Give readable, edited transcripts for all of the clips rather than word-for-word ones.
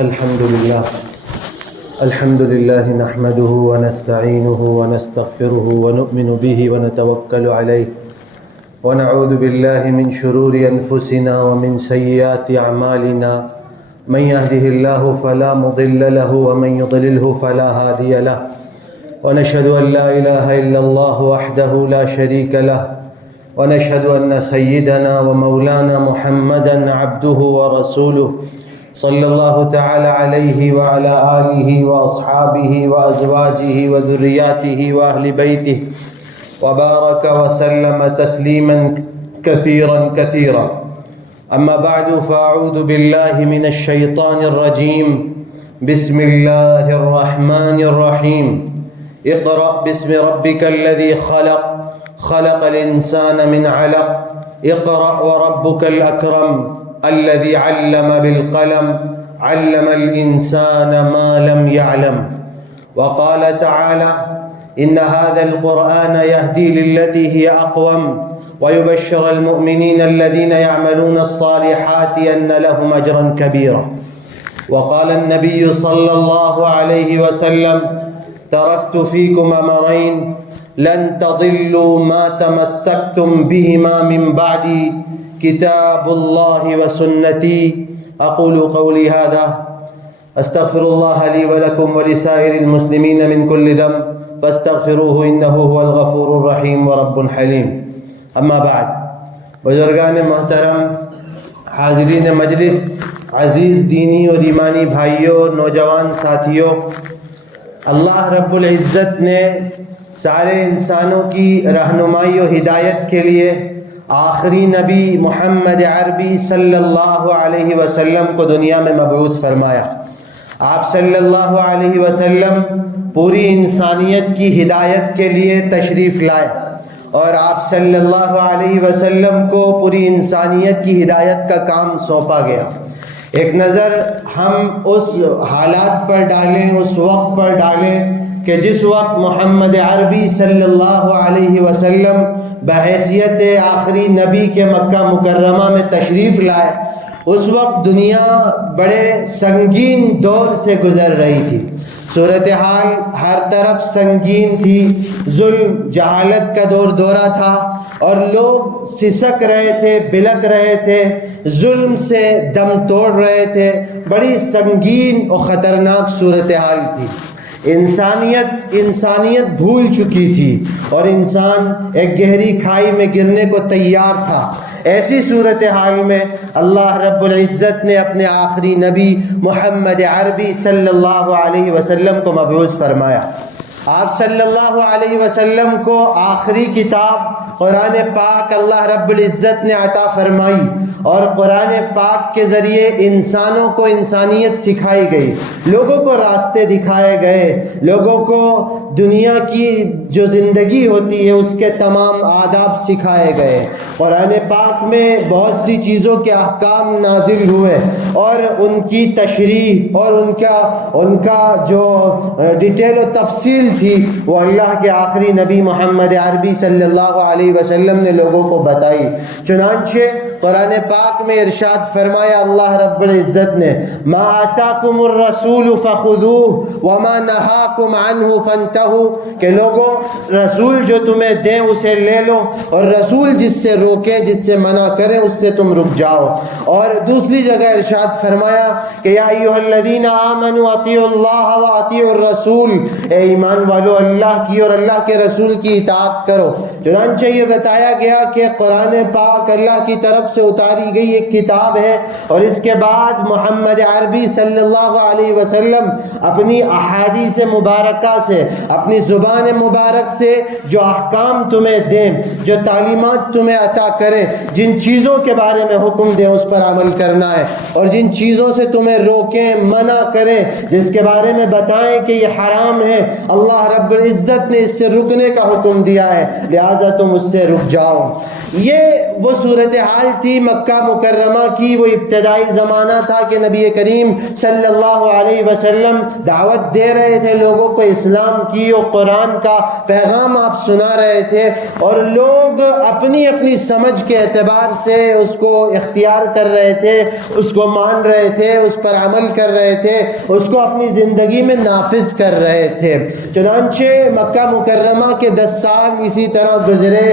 الحمد لله نحمده ونستعينه ونستغفره ونؤمن به ونتوكل عليه ونعوذ بالله من شرور أنفسنا ومن سيئات أعمالنا من يهده الله فلا مضل له ومن يضلله فلا هادي له ونشهد أن لا إله إلا الله وحده لا شريك له ونشهد أن سيدنا ومولانا محمدا عبده ورسوله صلى الله تعالى عليه وعلى آله وأصحابه وأزواجه وذرياته وأهل بيته وبارك وسلم تسليما كثيرا أما بعد فأعوذ بالله من الشيطان الرجيم بسم الله الرحمن الرحيم اقرأ باسم ربك الذي خلق الإنسان من علق اقرأ وربك الأكرم الذي علم بالقلم علم الإنسان ما لم يعلم وقال تعالى إن هذا القرآن يهدي للتي هي أقوم ويبشر المؤمنين الذين يعملون الصالحات أن لهم أجرا كبيرا وقال النبي صلى الله عليه وسلم تركت فيكم أمرين لن تضلوا ما تمسكتم بهما من بعدي كتاب الله وسنتي أقول قولي هذا أستغفر الله لي ولكم ولسائر المسلمين من كل ذنب فاستغفروه إنه هو الغفور الرحيم ورب حليم اما بعد بزرگان محترم، حاضرین مجلس، عزیز دینی اور ایمانی بھائیوں، نوجوان ساتھیوں، اللہ رب العزت نے سارے انسانوں کی رہنمائی و ہدایت کے لیے آخری نبی محمد عربی صلی اللہ علیہ وسلم کو دنیا میں مبعوث فرمایا۔ آپ صلی اللہ علیہ وسلم پوری انسانیت کی ہدایت کے لیے تشریف لائے اور آپ صلی اللہ علیہ وسلم کو پوری انسانیت کی ہدایت کا کام سونپا گیا۔ ایک نظر ہم اس حالات پر ڈالیں، اس وقت پر ڈالیں کہ جس وقت محمد عربی صلی اللہ علیہ وسلم بحیثیت آخری نبی کے مکہ مکرمہ میں تشریف لائے، اس وقت دنیا بڑے سنگین دور سے گزر رہی تھی۔ صورتحال ہر طرف سنگین تھی، ظلم جہالت کا دورہ تھا اور لوگ سسک رہے تھے، بلک رہے تھے، ظلم سے دم توڑ رہے تھے۔ بڑی سنگین اور خطرناک صورتحال تھی۔ انسانیت بھول چکی تھی اور انسان ایک گہری کھائی میں گرنے کو تیار تھا۔ ایسی صورتحال میں اللہ رب العزت نے اپنے آخری نبی محمد عربی صلی اللہ علیہ وسلم کو مبعوث فرمایا۔ آپ صلی اللہ علیہ وسلم کو آخری کتاب قرآن پاک اللہ رب العزت نے عطا فرمائی اور قرآن پاک کے ذریعے انسانوں کو انسانیت سکھائی گئی، لوگوں کو راستے دکھائے گئے، لوگوں کو دنیا کی جو زندگی ہوتی ہے اس کے تمام آداب سکھائے گئے۔ قرآن پاک میں بہت سی چیزوں کے احکام نازل ہوئے اور ان کی تشریح اور ان کا جو ڈیٹیل و تفصیل تھی وہ اللہ کے آخری نبی محمد عربی صلی اللہ علیہ وسلم نے لوگوں کو بتائی۔ چنانچہ قرآن پاک میں ارشاد فرمایا اللہ رب العزت نے ما آتاکم الرسول فخذوہ وما نہاکم عنہ فانتہوا، کہ لوگوں رسول جو تمہیں دیں اسے لے لو اور رسول جس سے روکیں، جس سے منع کریں اس سے تم رک جاؤ۔ اور دوسری جگہ ارشاد فرمایا کہ یا ایھا الذین آمنوا اطیعوا اللہ واطیعوا الرسول، اے ایمان والو اللہ کی اور اللہ کے رسول کی اطاعت کرو۔ چنانچہ یہ بتایا گیا کہ قرآن پاک اللہ کی طرف سے اتاری گئی ایک کتاب ہے اور اس کے بعد محمد عربی صلی اللہ علیہ وسلم اپنی احادیث مبارکہ سے، اپنی زبان مبارک سے جو احکام تمہیں دیں، جو تعلیمات تمہیں عطا کریں، جن چیزوں کے بارے میں حکم دیں اس پر عمل کرنا ہے اور جن چیزوں سے تمہیں روکیں، منع کریں، جس کے بارے میں بتائیں کہ یہ حرام ہے، اللہ رب العزت نے اس سے رکنے کا حکم دیا ہے، لہذا تم اس سے رک جاؤ۔ یہ وہ صورتحال تھی مکہ مکرمہ کی، وہ ابتدائی زمانہ تھا کہ نبی کریم صلی اللہ علیہ وسلم دعوت دے رہے تھے لوگوں کو اسلام کی، کی اور قرآن کا پیغام آپ سنا رہے تھے، اور لوگ اپنی اپنی سمجھ کے اعتبار سے اس کو اختیار کر رہے تھے، اس کو مان رہے تھے، اس پر عمل کر رہے تھے، اس کو اپنی زندگی میں نافذ کر رہے تھے۔ چنانچہ مکہ مکرمہ کے 10 سال اسی طرح گزرے،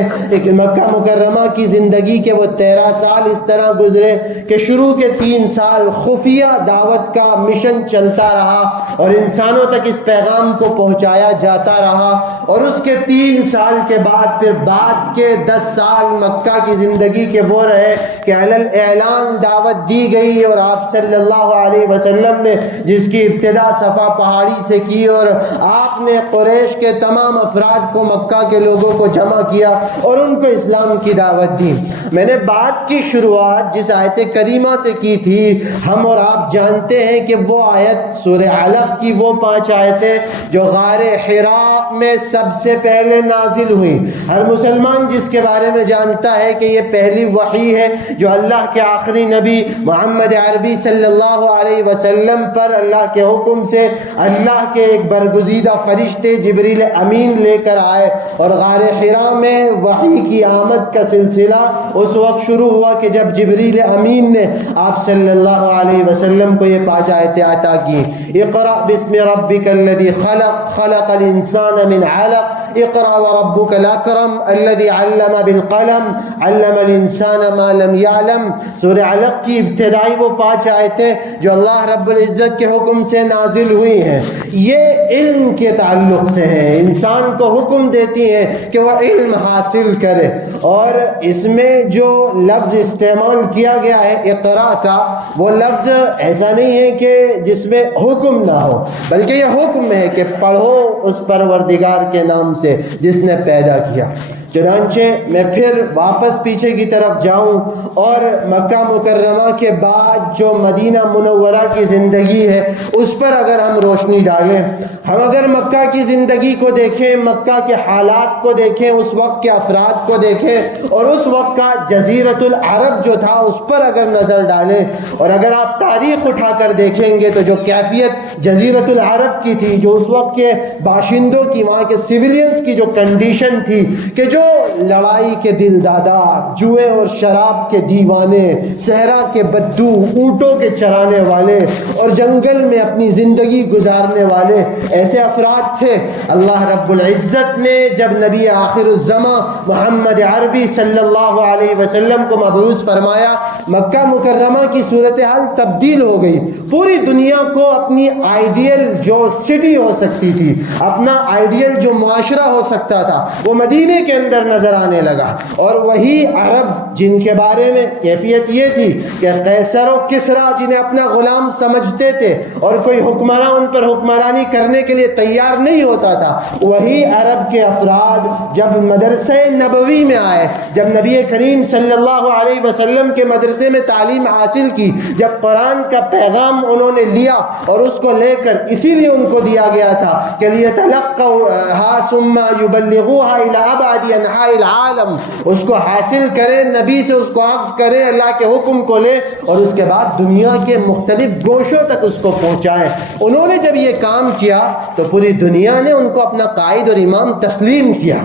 مکہ مکرمہ کی زندگی کے وہ 13 سال اس طرح گزرے کہ شروع کے 3 سال خفیہ دعوت کا مشن چلتا رہا اور انسانوں تک اس پیغام کو پہنچایا جاتا رہا، اور اس کے 3 سال کے بعد پھر بعد کے 10 سال مکہ کی زندگی کے وہ رہے کہ علل اعلان دعوت دی گئی، اور آپ صلی اللہ علیہ وسلم نے جس کی ابتدا صفا پہاڑی سے کی، اور آپ نے قریش کے تمام افراد کو، مکہ کے لوگوں کو جمع کیا اور ان کو اسلام کی دعوت دی۔ میں نے بات کی شروعات جس آیت کریمہ سے کی تھی، ہم اور آپ جانتے ہیں کہ وہ آیت سورہ علق کی وہ 5 آیتیں جو غار حراء میں سب سے پہلے نازل ہوئی۔ ہر مسلمان جس کے بارے میں جانتا ہے کہ یہ پہلی وحی ہے جو اللہ کے آخری نبی محمد عربی صلی اللہ علیہ وسلم پر اللہ کے حکم سے اللہ کے ایک برگزیدہ فرشتے جبریل امین لے کر آئے، اور غار حراء میں وحی کی آمد کا سلسلہ اس وقت شروع ہوا کہ جب جبریل امین نے آپ صلی اللہ علیہ وسلم کو یہ 5 آیتیں عطا کی۔ اقرأ بسم ربک الذی خلق، خلق الانسان من علق، اقرأ وربک الاکرم الذی علم بالقلم، علم الانسان ما لم يعلم۔ سورہ علق کی ابتدائی وہ 5 آیتیں جو اللہ رب العزت کے حکم سے نازل ہوئی ہیں، یہ علم کے تعلق سے ہیں، انسان کو حکم دیتی ہیں کہ وہ علم حاصل کرے، اور اس میں جو لفظ استعمال کیا گیا ہے اقرا کا، وہ لفظ ایسا نہیں ہے کہ جس میں حکم نہ ہو، بلکہ یہ حکم ہے کہ پڑھو اس پروردگار کے نام سے جس نے پیدا کیا۔ چنانچہ میں پھر واپس پیچھے کی طرف جاؤں اور مکہ مکرمہ کے بعد جو مدینہ منورہ کی زندگی ہے اس پر اگر ہم روشنی ڈالیں، ہم اگر مکہ کی زندگی کو دیکھیں، مکہ کے حالات کو دیکھیں، اس وقت کے افراد کو دیکھیں، اور اس وقت کا جزیرۃ العرب جو تھا اس پر اگر نظر ڈالیں، اور اگر آپ تاریخ اٹھا کر دیکھیں گے تو جو کیفیت جزیرۃ العرب کی تھی، جو اس وقت کے باشندوں کی، وہاں کے سویلینز کی جو کنڈیشن تھی کہ جو لڑائی کے دل دادا، جوئے اور شراب کے دیوانے، صحرا کے بدو، اونٹوں کے چرانے والے اور جنگل میں اپنی زندگی گزارنے والے ایسے افراد تھے۔ اللہ رب العزت نے جب نبی آخر الزماں محمد عربی صلی اللہ علیہ وسلم کو مبعوث فرمایا، مکہ مکرمہ کی صورتحال تبدیل ہو گئی۔ پوری دنیا کو اپنی آئیڈیل جو سٹی ہو سکتی تھی، اپنا آئیڈیل جو معاشرہ ہو سکتا تھا، وہ مدینے کے اندر نظر آنے لگا، اور وہی عرب جن کے بارے میں کیفیت یہ تھی کہ قیصر و کسریٰ جنہیں اپنا غلام سمجھتے تھے اور کوئی حکمراں ان پر حکمرانی کرنے کے لیے تیار نہیں ہوتا تھا، وہی عرب کے افراد جب مدرسہ نبوی میں آئے، جب نبی کریم صلی اللہ علیہ وسلم کے مدرسے میں تعلیم حاصل کی، جب قرآن کا پیغام انہوں نے لیا، اور اس کو لے کر اسی لیے ان کو دیا گیا تھا کہ لِيَتَلَقَّوْهَا ثُمَّ يُبَلِّغُوهَا إِلَىٰ أَبْعَدِ أَنْحَاءِ الْعَالَمِ، اس کو حاصل کریں، نبی سے اس کو اخذ کریں، اللہ کے حکم کو لے، اور اس کے بعد دنیا کے مختلف گوشوں تک اس کو پہنچائیں۔ انہوں نے جب یہ کام کیا تو پوری دنیا نے ان کو اپنا قائد اور امام تسلیم کیا۔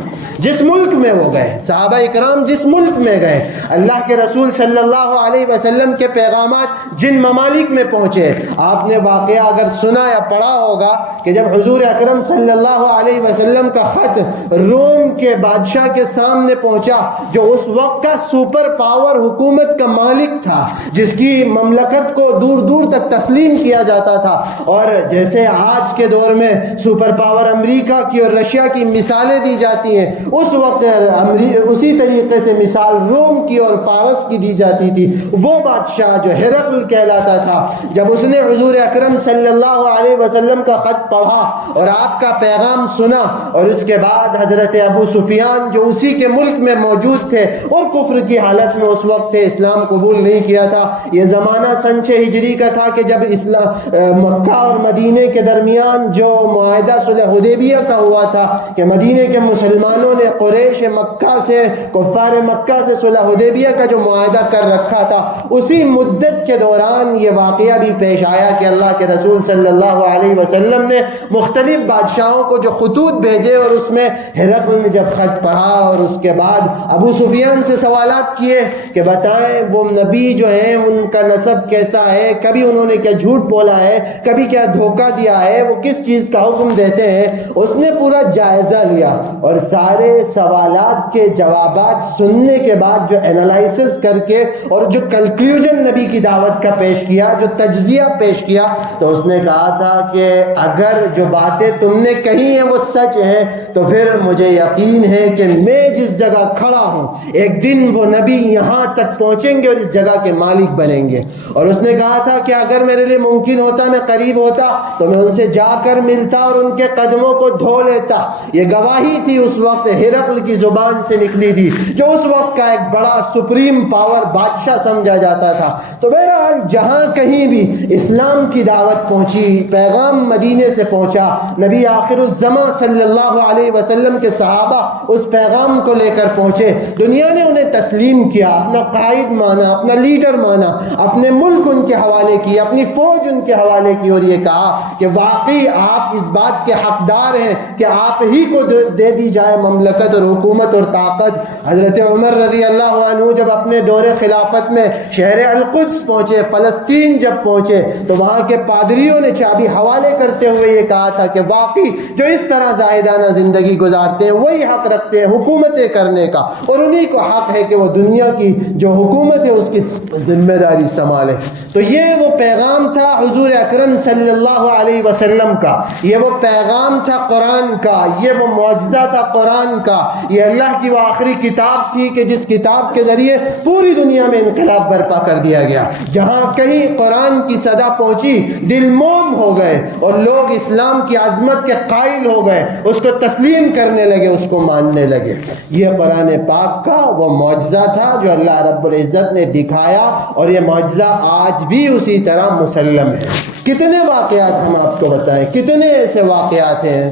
جس ملک میں وہ گئے، صحابہ اکرام جس ملک میں گئے، اللہ کے رسول صلی اللہ علیہ وسلم کے پیغامات جن ممالک میں پہنچے، آپ نے واقعہ اگر سنا یا پڑھا ہوگا کہ جب حضور اکرم صلی اللہ علیہ وسلم کا خط روم کے بادشاہ کے سامنے پہنچا، جو اس وقت کا سپر پاور حکومت کا مالک تھا، جس کی مملکت کو دور دور تک تسلیم کیا جاتا تھا، اور جیسے آج کے دور میں سپر پاور امریکہ کی اور رشیا کی مثالیں دی جاتی ہیں، اس وقت اسی طریقے سے مثال روم کی اور فارس کی دی جاتی تھی۔ وہ بادشاہ جو ہرقل کہلاتا تھا، جب اس نے حضور اکرم صلی اللہ علیہ وسلم کا خط پڑھا اور آپ کا پیغام سنا، اور اس اس کے بعد حضرت ابو سفیان جو اسی کے ملک میں موجود تھے اور کفر کی حالت میں اس وقت تھے، اسلام قبول نہیں کیا تھا۔ یہ زمانہ سن 6 ہجری کا تھا کہ جب مکہ اور مدینے کے درمیان جو معاہدہ صلح حدیبیہ کا ہوا تھا کہ مدینے کے مسلمانوں نے قریش مکہ سے، کفار مکہ سے صلح حدیبیہ کا جو معاہدہ کر رکھا تھا، اسی مدت کے دوران یہ واقعہ بھی پیش آیا کہ اللہ کے رسول صلی اللہ علیہ وسلم نے مختلف بادشاہوں کو جو خطوط بھیجے اور اس میں ہرقل نے جب خط پڑھا اور اس کے بعد ابو سفیان سے سوالات کیے کہ بتائیں وہ نبی جو ہیں ان کا نسب کیسا ہے، کبھی انہوں نے کیا جھوٹ بولا ہے، کبھی کیا دھوکہ دیا ہے، وہ کس چیز کا حکم دیتے ہیں۔ اس نے پورا جائزہ لیا اور سارے سوالات کے جوابات سننے کے بعد جو انالائسس کر کے اور جو کنکلیوژن نبی کی دعوت کا پیش کیا، جو تجزیہ پیش کیا، تو اس نے کہا تھا کہ اگر جو باتیں تم نے کہی ہیں وہ سچ ہیں تو پھر مجھے یقین ہے کہ میں جس جگہ کھڑا ہوں ایک دن وہ نبی یہاں تک پہنچیں گے اور اس جگہ کے مالک بنیں گے۔ اور اس نے کہا تھا کہ اگر میرے لیے ممکن ہوتا، میں قریب ہوتا تو میں ان سے جا کر ملتا اور ان کے قدموں کو دھو لیتا۔ یہ گواہی تھی اس وقت ہرقل کی زبان سے نکلی تھی، جو اس وقت کا ایک بڑا سپریم پاور بادشاہ سمجھا جاتا تھا۔ تو بہرحال جہاں کہیں بھی اسلام کی دعوت پہنچی، پیغام مدینے سے پہنچا، نبی آخر الزمان صلی اللہ علیہ وسلم کے صحابہ اس پیغام کو لے کر پہنچے، دنیا نے انہیں تسلیم کیا، اپنا قائد مانا، اپنا لیڈر مانا، اپنے ملک ان کے حوالے کی، اپنی فوج ان کے حوالے کی، اور یہ کہا کہ واقعی آپ اس بات کے حقدار ہیں کہ آپ ہی کو دے دی جائے مملکت اور حکومت اور طاقت۔ حضرت عمر رضی اللہ عنہ جب اپنے دور خلافت میں شہر القدس پہنچے، فلسطین جب پہنچے، تو وہاں کے پادریوں نے چابی حوالے کرتے ہوئے یہ کہا تھا کہ واقعی جو اس طرح زاہدانہ زندگی گزارتے ہیں وہی حق رکھتے ہیں حکومتیں کرنے کا، اور انہی کو حق ہے کہ وہ دنیا کی جو حکومت ہے اس کی ذمہ داری سنبھالے۔ تو یہ وہ پیغام تھا حضور اکرم صلی اللہ علیہ وسلم کا، یہ وہ پیغام تھا قرآن کا، یہ وہ معجزہ تھا قرآن کا، یہ اللہ کی وہ آخری کتاب تھی کہ جس کتاب کے ذریعے پوری دنیا میں انقلاب برپا کر دیا گیا۔ جہاں کہیں قرآن کی صدا پہنچی دل موم ہو گئے اور لوگ اسلام کی عظمت کے قائل ہو گئے، اس کو تسلیم کرنے لگے، اس کو ماننے لگے۔ یہ قرآن پاک کا وہ معجزہ تھا جو اللہ رب العزت نے دکھایا، اور یہ معجزہ آج بھی اسی طرح مسلم ہے۔ کتنے واقعات ہم آپ کو بتائیں، کتنے ایسے واقعات ہیں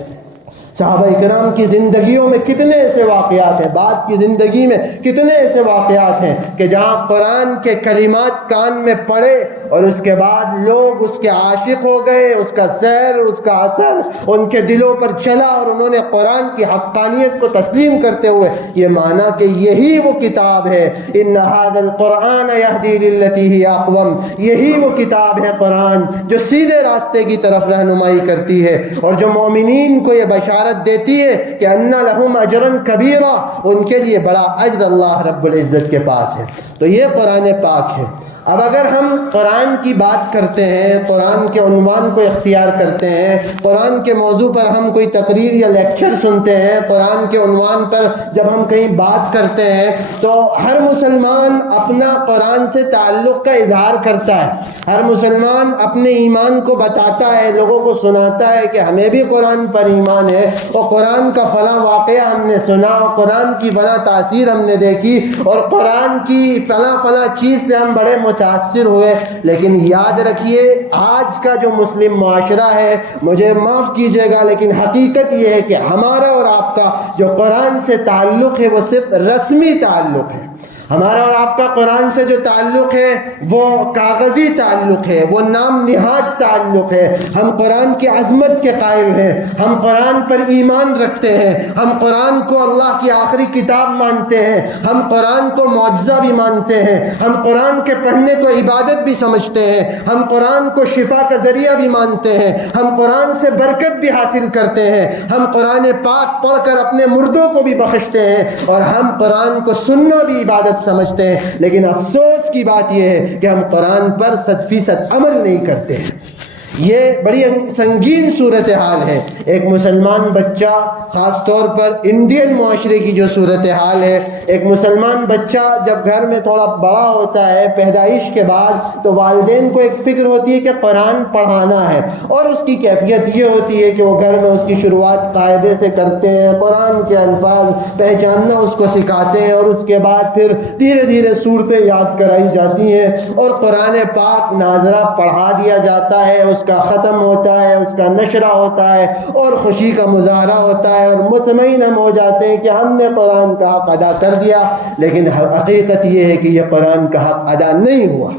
صحابہ اکرام کی زندگیوں میں، کتنے ایسے واقعات ہیں، بعد کی زندگی میں کتنے ایسے واقعات ہیں کہ جہاں قرآن کے کلمات کان میں پڑے اور اس کے بعد لوگ اس کے عاشق ہو گئے، اس کا سیر، اس کا اثر ان کے دلوں پر چلا، اور انہوں نے قرآن کی حقانیت کو تسلیم کرتے ہوئے یہ مانا کہ یہی وہ کتاب ہے، ان ھذا القرآن یہدی للتی ہی اقوم، یہی وہ کتاب ہے قرآن جو سیدھے راستے کی طرف رہنمائی کرتی ہے، اور جو مومنین کو یہ بشارت دیتی ہے کہ ان لہم اجرا کبیرا، ان کے لیے بڑا اجر اللہ رب العزت کے پاس ہے۔ تو یہ قرآن پاک ہے۔ اب اگر ہم قرآن کی بات کرتے ہیں، قرآن کے عنوان کو اختیار کرتے ہیں، قرآن کے موضوع پر ہم کوئی تقریر یا لیکچر سنتے ہیں، قرآن کے عنوان پر جب ہم کہیں بات کرتے ہیں، تو ہر مسلمان اپنا قرآن سے تعلق کا اظہار کرتا ہے، ہر مسلمان اپنے ایمان کو بتاتا ہے، لوگوں کو سناتا ہے کہ ہمیں بھی قرآن پر ایمان ہے، اور قرآن کا فلاں واقعہ ہم نے سنا، اور قرآن کی فلاں تاثیر ہم نے دیکھی، اور قرآن کی فلاں چیز سے ہم بڑے متاثر ہوئے۔ لیکن یاد رکھیے آج کا جو مسلم معاشرہ ہے، مجھے معاف کیجیے گا لیکن حقیقت یہ ہے کہ ہمارا اور آپ کا جو قرآن سے تعلق ہے وہ صرف رسمی تعلق ہے۔ ہمارا اور آپ کا قرآن سے جو تعلق ہے وہ کاغذی تعلق ہے، وہ نام نہاد تعلق ہے۔ ہم قرآن کی عظمت کے قائل ہیں، ہم قرآن پر ایمان رکھتے ہیں، ہم قرآن کو اللہ کی آخری کتاب مانتے ہیں، ہم قرآن کو معجزہ بھی مانتے ہیں، ہم قرآن کے پڑھنے کو عبادت بھی سمجھتے ہیں، ہم قرآن کو شفا کا ذریعہ بھی مانتے ہیں، ہم قرآن سے برکت بھی حاصل کرتے ہیں، ہم قرآن پاک پڑھ کر اپنے مردوں کو بھی بخشتے ہیں، اور ہم قرآن کو سننا بھی عبادت سمجھتے ہیں۔ لیکن افسوس کی بات یہ ہے کہ ہم قرآن پر 100% عمل نہیں کرتے ہیں۔ یہ بڑی سنگین صورتحال ہے۔ ایک مسلمان بچہ، خاص طور پر انڈین معاشرے کی جو صورتحال ہے، ایک مسلمان بچہ جب گھر میں تھوڑا بڑا ہوتا ہے پیدائش کے بعد، تو والدین کو ایک فکر ہوتی ہے کہ قرآن پڑھانا ہے، اور اس کی کیفیت یہ ہوتی ہے کہ وہ گھر میں اس کی شروعات قاعدے سے کرتے ہیں، قرآن کے الفاظ پہچاننا اس کو سکھاتے ہیں، اور اس کے بعد پھر دھیرے دھیرے صورتیں یاد کرائی جاتی ہیں، اور قرآن پاک ناظرہ پڑھا دیا جاتا ہے، اس کا ختم ہوتا ہے، اس کا نشرہ ہوتا ہے، اور خوشی کا مظاہرہ ہوتا ہے، اور مطمئن ہم ہو جاتے ہیں کہ ہم نے قرآن کا حق ادا کر دیا۔ لیکن حقیقت یہ ہے کہ یہ قرآن کا حق ادا نہیں ہوا۔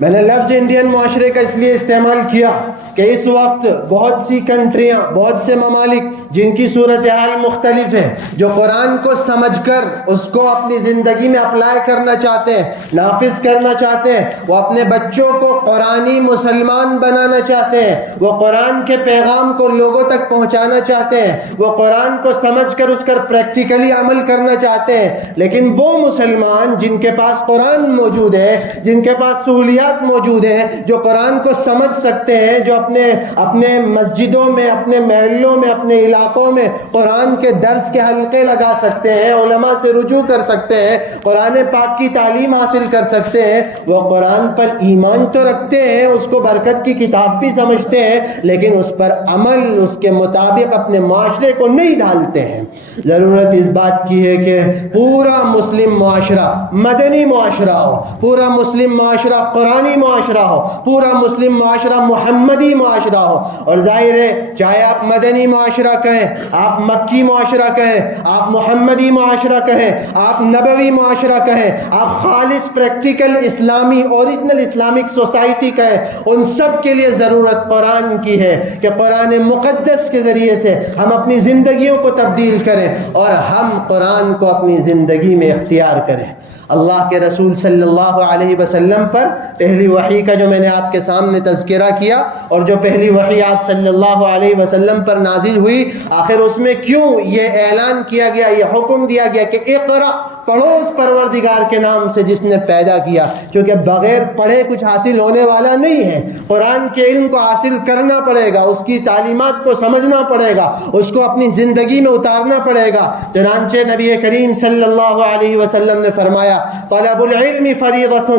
میں نے لفظ انڈین معاشرے کا اس لیے استعمال کیا کہ اس وقت بہت سی کنٹریاں، بہت سے ممالک جن کی صورتحال مختلف ہے، جو قرآن کو سمجھ کر اس کو اپنی زندگی میں اپلائی کرنا چاہتے ہیں، نافذ کرنا چاہتے ہیں، وہ اپنے بچوں کو قرآنی مسلمان بنانا چاہتے ہیں، وہ قرآن کے پیغام کو لوگوں تک پہنچانا چاہتے ہیں، وہ قرآن کو سمجھ کر اس پر پریکٹیکلی عمل کرنا چاہتے ہیں، لیکن وہ مسلمان جن کے پاس قرآن موجود ہے، جن کے پاس سہولیات موجود ہیں، جو قرآن کو سمجھ سکتے ہیں، جو اپنے مسجدوں میں، اپنے محلوں میں، اپنے علاقوں میں قرآن کے درس کے حلقے لگا سکتے ہیں، علماء سے رجوع کر سکتے ہیں، قرآن پاک کی تعلیم حاصل کر سکتے ہیں، وہ قرآن پر ایمان تو رکھتے ہیں، اس کو برکت کی کتاب بھی سمجھتے ہیں، لیکن اس پر عمل، اس کے مطابق اپنے معاشرے کو نہیں ڈھالتے ہیں۔ ضرورت اس بات کی ہے کہ پورا مسلم معاشرہ مدنی معاشرہ ہو، پورا مسلم معاشرہ قرآنی معاشرہ ہو، پورا مسلم معاشرہ محمدی معاشرہ ہو، اور ظاہر ہے چاہے آپ مدنی معاشرہ کہیں، آپ مکی معاشرہ کہیں، آپ محمدی معاشرہ کہیں، آپ نبوی معاشرہ کہیں، آپ خالص پریکٹیکل اسلامی اوریجنل اسلامک سوسائٹی کہیں، ان سب کے لیے ضرورت قرآن کی ہے کہ قرآن مقدس کے ذریعے سے ہم اپنی زندگیوں کو تبدیل کریں اور ہم قرآن کو اپنی زندگی میں اختیار کریں۔ اللہ کے رسول صلی اللہ علیہ وسلم پر پہلی وحی کا جو میں نے آپ کے سامنے تذکرہ کیا، اور جو پہلی وحی آپ صلی اللہ علیہ وسلم پر نازل ہوئی، آخر اس میں کیوں یہ اعلان کیا گیا، یہ حکم دیا گیا کہ اقرأ، پڑھو اس پروردگار کے نام سے جس نے پیدا کیا، کیونکہ بغیر پڑھے کچھ حاصل ہونے والا نہیں ہے۔ قرآن کے علم کو حاصل کرنا پڑے گا، اس کی تعلیمات کو سمجھنا پڑے گا، اس کو اپنی زندگی میں اتارنا پڑے گا۔ چنانچہ نبی کریم صلی اللہ علیہ وسلم نے فرمایا، طلب العلم فریضۃ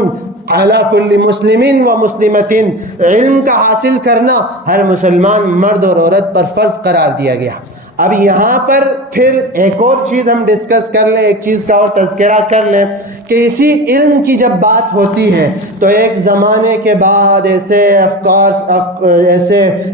علی کل مسلم و مسلمۃ، علم کا حاصل کرنا ہر مسلمان مرد اور عورت پر فرض قرار دیا گیا۔ اب یہاں پر پھر ایک اور چیز ہم ڈسکس کر لیں، ایک چیز کا اور تذکرہ کر لیں کہ اسی علم کی جب بات ہوتی ہے تو ایک زمانے کے بعد ایسے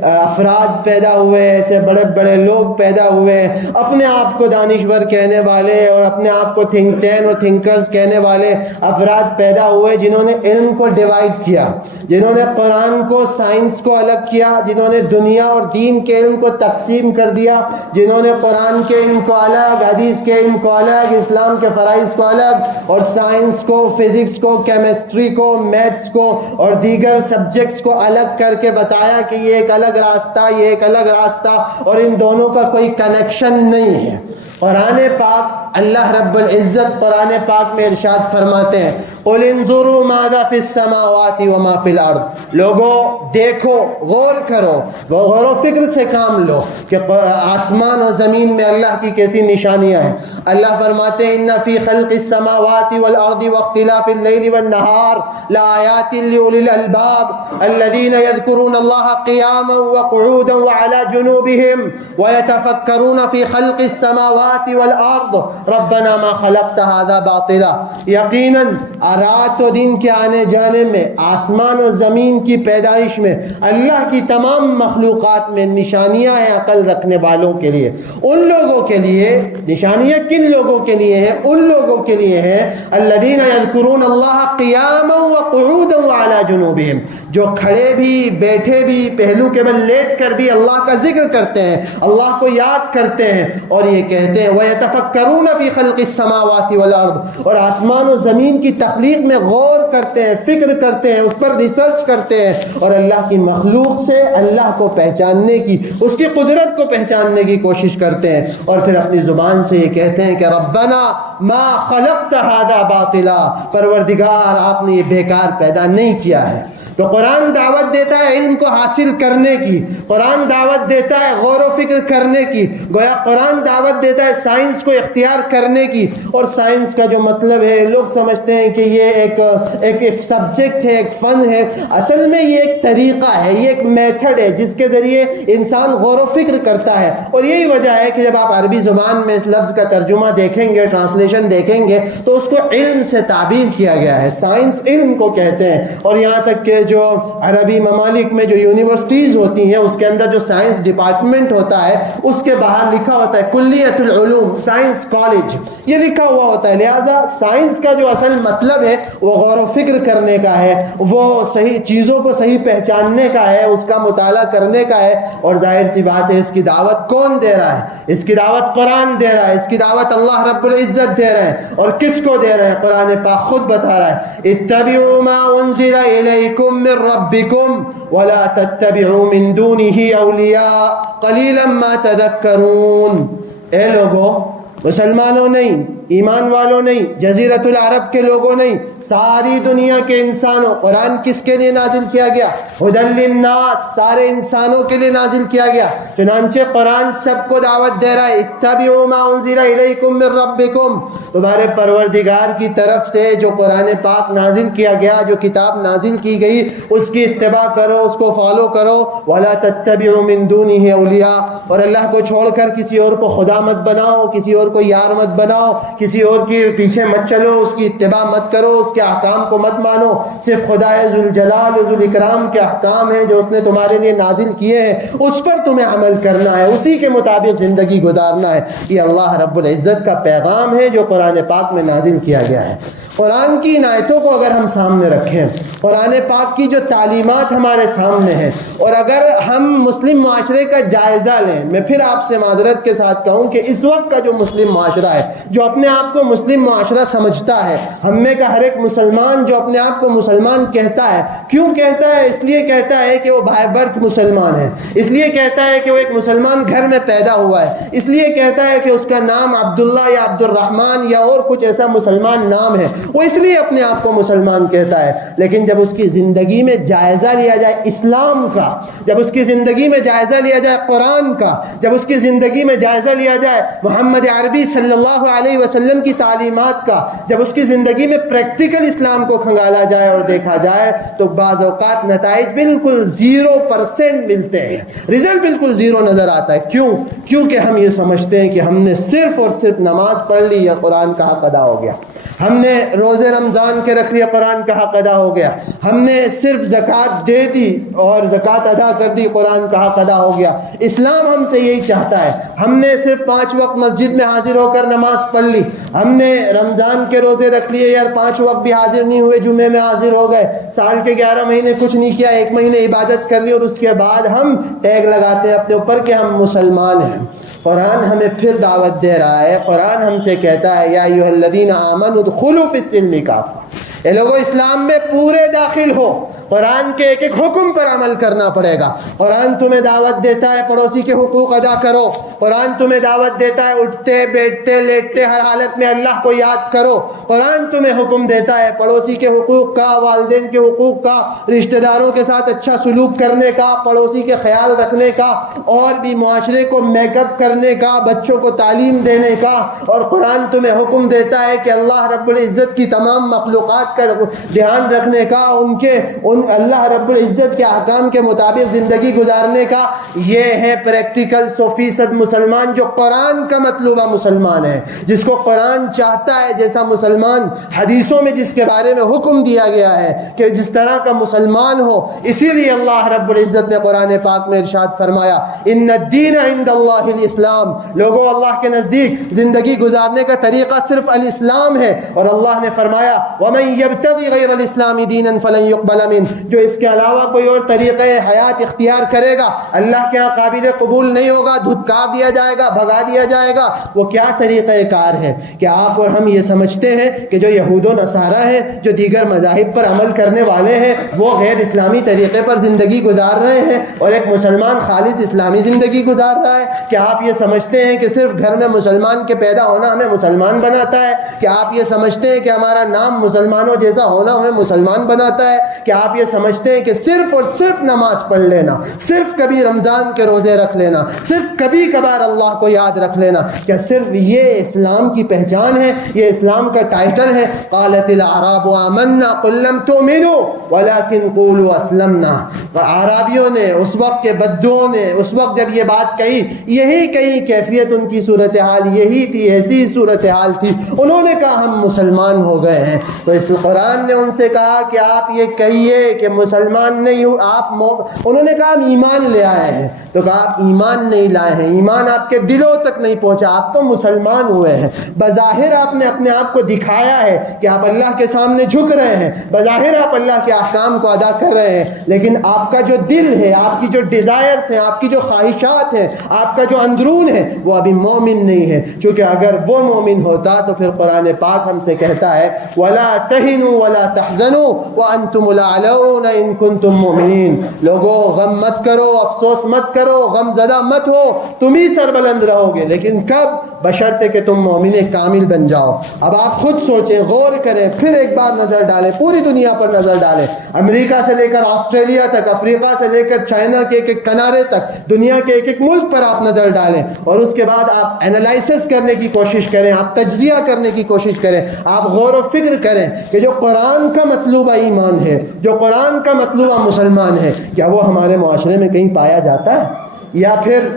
افراد پیدا ہوئے، ایسے بڑے بڑے لوگ پیدا ہوئے، اپنے آپ کو دانشور کہنے والے اور اپنے آپ کو تھنک ٹین اور تھنکرز کہنے والے افراد پیدا ہوئے، جنہوں نے علم کو ڈیوائڈ کیا، جنہوں نے قرآن کو سائنس کو الگ کیا، جنہوں نے دنیا اور دین کے علم کو تقسیم کر دیا، جنہوں نے قرآن کے علم کو الگ، حدیث کے علم کو الگ، اسلام کے فرائض کو الگ، اور سائنس کو، فزکس کو، کیمسٹری کو، میتھس کو اور دیگر سبجیکٹس کو الگ کر کے بتایا کہ یہ ایک الگ راستہ، یہ ایک الگ راستہ، اور ان دونوں کا کوئی کنیکشن نہیں ہے۔ قرآن پاک، اللہ رب العزت قرآن پاک میں ارشاد فرماتے ہیں، قُلْ انظُرُوا مَاذَا فِي السَّمَاوَاتِ وَمَا فِي الْأَرْضِ، لوگو دیکھو، غور کرو، غور و فکر سے کام لو کہ آسمان و زمین میں اللہ کی کیسی نشانیاں ہیں۔ اللہ فرماتے ہیں، إِنَّ فِي خَلْقِ السَّمَاوَاتِ وَالْأَرْضِ وَاخْتِلَافِ اللَّيْلِ وَالنَّهَارِ لَآيَاتٍ لِأُولِي الْأَلْبَابِ الَّذِينَ يَذْكُرُونَ اللَّهَ قِيَامًا وَقُعُودًا وَعَلَى جُنُوبِهِمْ وَيَتَفَكَّرُونَ فِي خَلْقِ السَّمَاوَاتِ وَالْأَرْضِ رَبَّنَا مَا خَلَقْتَ هَذَا بَاطِلًا، یقیناً رات و دن کے آنے جانے میں، آسمان و زمین کی پیدائش میں اللہ کی تمام مخلوقات میں نشانیاں ہیں عقل رکھنے والوں کے لیے۔ ان لوگوں کے لیے نشانیاں کن لوگوں کے لیے ہیں؟ ان لوگوں کے لیے ہیں الذین یذکرون اللہ قیاما وقعودا وعلی جنوبہم، جو کھڑے بھی، بیٹھے بھی، پہلو کے بل لیٹ کر بھی اللہ کا ذکر کرتے ہیں، اللہ کو یاد کرتے ہیں، اور یہ کہتے ہیں وَيَتَفَكَّرُونَ فی خلق السماوات والارض، اور آسمان و زمین کی تخلیق میں غور کرتے ہیں، فکر کرتے ہیں، اس پر ریسرچ کرتے ہیں، اور اللہ کی مخلوق سے اللہ کو پہچاننے کی، اس کی قدرت کو پہچاننے کی کوشش کرتے ہیں، اور پھر اپنی زبان سے یہ کہتے ہیں کہ ربنا ما خلقت هذا باطلا، پروردگار آپ نے یہ بیکار پیدا نہیں کیا ہے۔ تو قرآن دعوت دیتا ہے علم کو حاصل کرنے کی، قرآن دعوت دیتا ہے غور و فکر کرنے کی، گویا قرآن دعوت دیتا ہے سائنس کو اختیار کرنے کی۔ اور سائنس کا جو مطلب ہے، لوگ سمجھتے ہیں کہ یہ ایک سبجیکٹ ہے، ایک فن ہے، اصل میں یہ ایک طریقہ ہے، یہ ایک میتھڈ ہے جس کے ذریعے انسان غور و فکر کرتا ہے۔ اور یہی وجہ ہے کہ جب آپ عربی زبان میں اس لفظ کا ترجمہ دیکھیں گے، ٹرانسلیشن دیکھیں گے، تو اس کو علم سے تعبیر کیا گیا ہے، سائنس علم کو کہتے ہیں۔ اور یہاں تک کہ جو عربی ممالک میں جو یونیورسٹیز ہوتی ہیں، اس کے اندر جو سائنس ڈپارٹمنٹ ہوتا ہے، اس کے باہر لکھا ہوتا ہے کلیۃ العلوم سائنس کالج، یہ لکھا ہوا ہوتا ہے۔ لہذا سائنس کا جو اصل مطلب ہے وہ غور و فکر کرنے کا ہے، وہ صحیح چیزوں کو صحیح پہچاننے کا ہے، اس کا مطالعہ کرنے کا ہے۔ اور ظاہر سی بات ہے، اس کی دعوت کون دے رہا ہے؟ اس کی دعوت قرآن دے رہا ہے، اس کی دعوت اللہ رب العزت دے رہے ہیں۔ اور کس کو دے رہے ہیں؟ قرآن پاک خود بتا رہا ہے، اتبعوا ما انزل الیکم من ربکم ولا تتبعوا من دونه اولیاء قلیلا ما تذکرون۔ اے لوگوں، مسلمانوں نہیں، ایمان والوں نہیں، جزیرۃ العرب کے لوگوں نہیں، ساری دنیا کے انسانوں، قرآن کس کے لیے نازل کیا گیا؟ ھدی للناس، سارے انسانوں کے لیے نازل کیا گیا۔ چنانچہ قرآن سب کو دعوت دے رہا ہے، اتبعوا ما انزل الیکم من ربکم، تمہارے پروردگار کی طرف سے جو قرآن پاک نازل کیا گیا، جو کتاب نازل کی گئی، اس کی اتباع کرو، اس کو فالو کرو۔ ولا تتبعوا من دونه اولیاء، اور اللہ کو چھوڑ کر کسی اور کو خدا مت بناؤ، کسی اور کو یار مت بناؤ، کسی اور کے پیچھے مت چلو، اس کی اتباع مت کرو، اس کے احکام کو مت مانو۔ صرف خدا ذوالجلال و ذوالاکرام کے احکام ہیں جو اس نے تمہارے لیے نازل کیے ہیں، اس پر تمہیں عمل کرنا ہے، اسی کے مطابق زندگی گزارنا ہے۔ یہ اللہ رب العزت کا پیغام ہے جو قرآن پاک میں نازل کیا گیا ہے۔ قرآن کی عنایتوں کو اگر ہم سامنے رکھیں، قرآن پاک کی جو تعلیمات ہمارے سامنے ہیں، اور اگر ہم مسلم معاشرے کا جائزہ لیں، میں پھر آپ سے معذرت کے ساتھ کہوں کہ اس وقت کا جو مسلم معاشرہ ہے، جو اپنے آپ کو مسلم معاشرہ سمجھتا ہے، ہم میں کا ہر ایک مسلمان جو اپنے آپ کو مسلمان کہتا ہے، کیوں کہتا ہے؟ اس لیے کہتا ہے کہ وہ بائی برتھ مسلمان ہے، اس لیے کہتا ہے کہ وہ ایک مسلمان گھر میں پیدا ہوا ہے، اس لیے کہتا ہے کہ اس کا نام عبداللہ یا عبد الرحمن یا اور کچھ ایسا مسلمان نام ہے، وہ اس لیے اپنے آپ کو مسلمان کہتا ہے۔ لیکن جب اس کی زندگی میں جائزہ لیا جائے اسلام کا، جب اس کی زندگی میں جائزہ لیا جائے قرآن کا، جب اس کی زندگی میں جائزہ لیا جائے محمد عربی صلی اللہ علیہ وسلم کی تعلیمات کا، جب اس کی زندگی میں پریکٹیکل اسلام کو کھنگالا جائے اور دیکھا جائے، تو بعض اوقات نتائج بالکل 0% ملتے ہیں، رزلٹ بالکل 0 نظر آتا ہے۔ کیوں؟ کیونکہ ہم یہ سمجھتے ہیں کہ ہم نے صرف اور صرف نماز پڑھ لی یا قرآن کا حق ادا ہو گیا، ہم نے روزے رمضان کے رکھ لیا، قرآن کا حق ادا ہو گیا، ہم نے صرف زکوٰۃ دے دی اور زکوٰۃ ادا کر دی، قرآن کا حق ادا ہو گیا۔ اسلام ہم سے یہی چاہتا ہے، ہم نے صرف 5 وقت مسجد میں حاضر ہو کر نماز پڑھ لی، ہم نے رمضان کے روزے رکھ لیے، یار 5 وقت بھی حاضر نہیں ہوئے، جمعے میں حاضر ہو گئے، سال کے 11 مہینے کچھ نہیں کیا، 1 مہینے عبادت کر لی، اور اس کے بعد ہم ٹیگ لگاتے ہیں اپنے اوپر کہ ہم مسلمان ہیں۔ قرآن ہمیں پھر دعوت دے رہا ہے، قرآن ہم سے کہتا ہے یا ایھا الذین آمنوا ادخلوا فی السلم کافہ، اے لوگوں اسلام میں پورے داخل ہو، قرآن کے ایک ایک حکم پر عمل کرنا پڑے گا۔ قرآن تمہیں دعوت دیتا ہے پڑوسی کے حقوق ادا کرو، قرآن تمہیں دعوت دیتا ہے اٹھتے بیٹھتے لیٹتے ہر حالت میں اللہ کو یاد کرو، قرآن تمہیں حکم دیتا ہے پڑوسی کے حقوق کا، والدین کے حقوق کا، رشتہ داروں کے ساتھ اچھا سلوک کرنے کا، پڑوسی کے خیال رکھنے کا، اور بھی معاشرے کو میک اپ کرنے کا، بچوں کو تعلیم دینے کا۔ اور قرآن تمہیں حکم دیتا ہے کہ اللہ رب العزت کی تمام مخلوقات کا دھیان رکھنے کا، اللہ رب العزت کے احکام کے مطابق زندگی گزارنے کا۔ یہ ہے پریکٹیکل 100% مسلمان جو قرآن کا مطلوبہ مسلمان ہے، جس کو قرآن چاہتا ہے جیسا مسلمان حدیثوں میں جس کے بارے میں حکم دیا گیا ہے کہ جس طرح کا مسلمان ہو۔ اسی لیے اللہ رب العزت نے قرآن پاک میں ارشاد فرمایا ان الدین عند اللہ الاسلام، لوگوں اللہ کے نزدیک زندگی گزارنے کا طریقہ صرف الاسلام ہے، اور اللہ نے فرمایا وَمَن يَبْتَغِ غَيْرَ الْإِسْلَامِ دِينًا فَلَن يُقْبَلَ مِنْهُ، جو اس کے علاوہ کوئی اور طریقہ حیات اختیار کرے گا اللہ کے ہاں قابل قبول نہیں ہوگا، دھتکار دیا جائے گا، بھگا دیا جائے گا۔ وہ کیا طریقہ کار ہے کہ آپ اور ہم یہ سمجھتے ہیں کہ جو یہود و نصارہ ہیں، جو دیگر مذاہب پر عمل کرنے والے ہیں، وہ غیر اسلامی طریقے پر زندگی گزار رہے ہیں اور ایک مسلمان خالص اسلامی زندگی گزار رہا ہے۔ کیا آپ یہ سمجھتے ہیں کہ صرف گھر میں مسلمان کے پیدا ہونا ہمیں مسلمان بناتا ہے؟ کیا آپ یہ سمجھتے ہیں کہ ہمارا نام مسلمانوں جیسا ہونا ہمیں مسلمان بناتا ہے؟ کیا آپ یہ سمجھتے ہیں کہ صرف اور صرف نماز پڑھ لینا، صرف کبھی رمضان کے روزے رکھ لینا، صرف کبھی کبھار اللہ کو یاد رکھ لینا، کیا صرف یہ اسلام کی پہچان ہے، یہ اسلام کا ٹائٹل ہے؟ قالت الاعراب آمنا قل لم تؤمنوا ولكن قولوا اسلمنا۔ اعرابیوں نے اس وقت کے بدوؤں نے اس وقت جب یہ بات کہی، یہی کہیں کیفیت ان کی صورتحال یہی تھی، ایسی صورتحال تھی، انہوں نے کہا ہم مسلمان ہو گئے ہیں۔ تو اس قرآن نے ان سے کہا کہ آپ یہ کہیے کہ مسلمان نہیں ہو آپ انہوں نے کہا ہم ایمان لے آئے ہیں، تو کہا آپ ایمان نہیں لائے ہیں، ایمان آپ کے دلوں تک نہیں پہنچا، آپ تو مسلمان ہوئے ہیں۔ بظاہر آپ نے اپنے آپ کو دکھایا ہے کہ آپ اللہ کے سامنے جھک رہے ہیں، بظاہر آپ اللہ کے احکام کو ادا کر رہے ہیں، لیکن آپ کا جو دل ہے، آپ کی جو ڈیزائرز ہیں، آپ کی جو خواہشات ہیں، آپ کا جو اندرون ہے، وہ ابھی مومن نہیں ہے۔ چونکہ اگر وہ مومن ہوتا تو پھر قرآن پاک ہم سے کہتا ہے وَلَا تَهِنُوا وَلَا تَحْزَنُوا وَأَنْتُمُ الْأَعْلَوْنَ إِن كُنتُم مُؤْمِنِينَ۔ لوگو غم مت کرو، افسوس مت کرو، غم زدہ مت ہو، تم ہی سربلند رہو گے، لیکن کب؟ بشرطے کہ تم مومن کامل بن جاؤ۔ اب آپ خود سوچیں، غور کریں، پھر ایک بار نظر ڈالیں، پوری دنیا پر نظر ڈالیں، امریکہ سے لے کر آسٹریلیا تک، افریقہ سے لے کر چائنا کے ایک ایک کنارے تک، دنیا کے ایک ایک ملک پر آپ نظر ڈالیں، اور اس کے بعد آپ اینالائسس کرنے کی کوشش کریں، آپ تجزیہ کرنے کی کوشش کریں، آپ غور و فکر کریں کہ جو قرآن کا مطلوبہ ایمان ہے، جو قرآن کا مطلوبہ مسلمان ہے، کیا وہ ہمارے معاشرے میں کہیں پایا جاتا ہے؟ یا پھر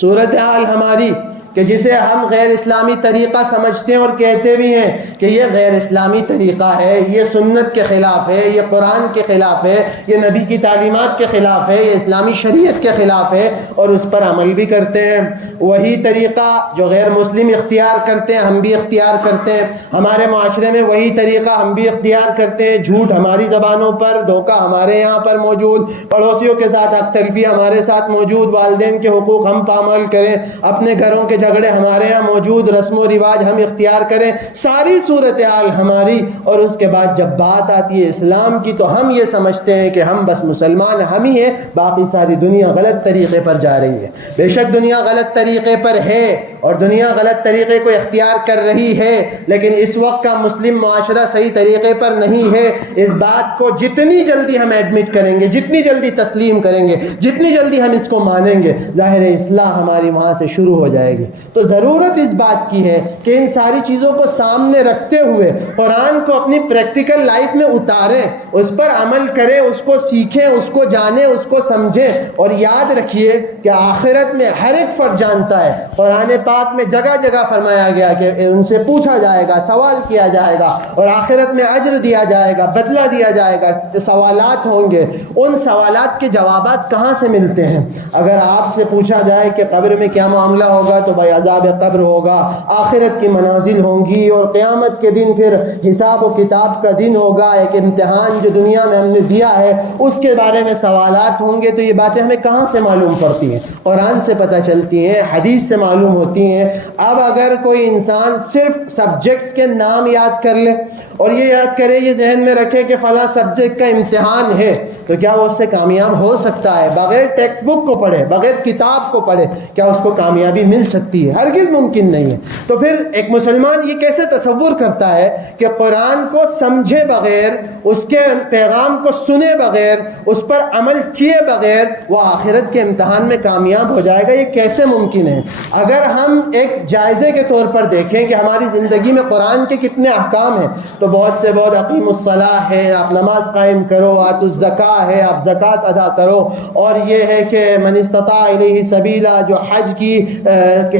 صورتحال ہماری کہ جسے ہم غیر اسلامی طریقہ سمجھتے ہیں اور کہتے بھی ہیں کہ یہ غیر اسلامی طریقہ ہے، یہ سنت کے خلاف ہے، یہ قرآن کے خلاف ہے، یہ نبی کی تعلیمات کے خلاف ہے، یہ اسلامی شریعت کے خلاف ہے، اور اس پر عمل بھی کرتے ہیں۔ وہی طریقہ جو غیر مسلم اختیار کرتے ہیں ہم بھی اختیار کرتے ہیں، ہمارے معاشرے میں وہی طریقہ ہم بھی اختیار کرتے ہیں، جھوٹ ہماری زبانوں پر، دھوکہ ہمارے یہاں پر موجود، پڑوسیوں کے ساتھ حق تلفی ہمارے ساتھ موجود، والدین کے حقوق ہم پامال کریں، اپنے گھروں کے جھگڑے ہمارے ہاں موجود، رسم و رواج ہم اختیار کریں، ساری صورتحال ہماری، اور اس کے بعد جب بات آتی ہے اسلام کی تو ہم یہ سمجھتے ہیں کہ ہم بس مسلمان ہم ہی ہیں، باقی ساری دنیا غلط طریقے پر جا رہی ہے۔ بے شک دنیا غلط طریقے پر ہے اور دنیا غلط طریقے کو اختیار کر رہی ہے، لیکن اس وقت کا مسلم معاشرہ صحیح طریقے پر نہیں ہے۔ اس بات کو جتنی جلدی ہم ایڈمٹ کریں گے، جتنی جلدی تسلیم کریں گے، جتنی جلدی ہم اس کو مانیں گے، ظاہر ہے اصلاح ہماری وہاں سے شروع ہو جائے گی۔ تو ضرورت اس بات کی ہے کہ ان ساری چیزوں کو سامنے رکھتے ہوئے قرآن کو اپنی پریکٹیکل لائف میں اتاریں، اس پر عمل کریں، اس کو سیکھیں، اس کو جانیں، اس کو سمجھیں، اور یاد رکھیے کہ آخرت میں ہر ایک فرد جانتا ہے، قرآن پاک میں جگہ جگہ فرمایا گیا کہ ان سے پوچھا جائے گا، سوال کیا جائے گا، اور آخرت میں اجر دیا جائے گا، بدلہ دیا جائے گا، سوالات ہوں گے۔ ان سوالات کے جوابات کہاں سے ملتے ہیں؟ اگر آپ سے پوچھا جائے کہ قبر میں کیا معاملہ ہوگا تو بھائی عذاب قبر ہوگا، آخرت کی منازل ہوں گی، اور قیامت کے دن پھر حساب و کتاب کا دن ہوگا، ایک امتحان جو دنیا میں ہم نے دیا ہے اس کے بارے میں سوالات ہوں گے، تو یہ باتیں ہمیں کہاں سے معلوم پڑتی ہیں؟ قرآن سے پتہ چلتی ہیں، حدیث سے معلوم ہوتی ہیں۔ اب اگر کوئی انسان صرف سبجیکٹس کے نام یاد کر لے اور یہ یاد کرے، یہ ذہن میں رکھے کہ فلاں سبجیکٹ کا امتحان ہے، تو کیا وہ اس سے کامیاب ہو سکتا ہے؟ بغیر ٹیکسٹ بک کو پڑھے، بغیر کتاب کو پڑھے، کیا اس کو کامیابی مل سکتی ہے؟ ہرگز ممکن نہیں ہے۔ تو پھر ایک مسلمان یہ کیسے تصور کرتا ہے کہ قرآن کو سمجھے بغیر، اس کے پیغام کو سنے بغیر، اس پر عمل کیے بغیر وہ آخرت کے امتحان میں کامیاب ہو جائے گا؟ یہ کیسے ممکن ہے؟ اگر ہم ایک جائزے کے طور پر دیکھیں کہ ہماری زندگی میں قرآن کے کتنے احکام ہیں، تو بہت سے بہت اقیم الصلاۃ ہے، آپ نماز قائم کرو، آتوا الزکاۃ ہے، آپ زکوٰۃ ادا کرو، اور یہ ہے کہ من استطاع الیہ سبیلا، جو حج کی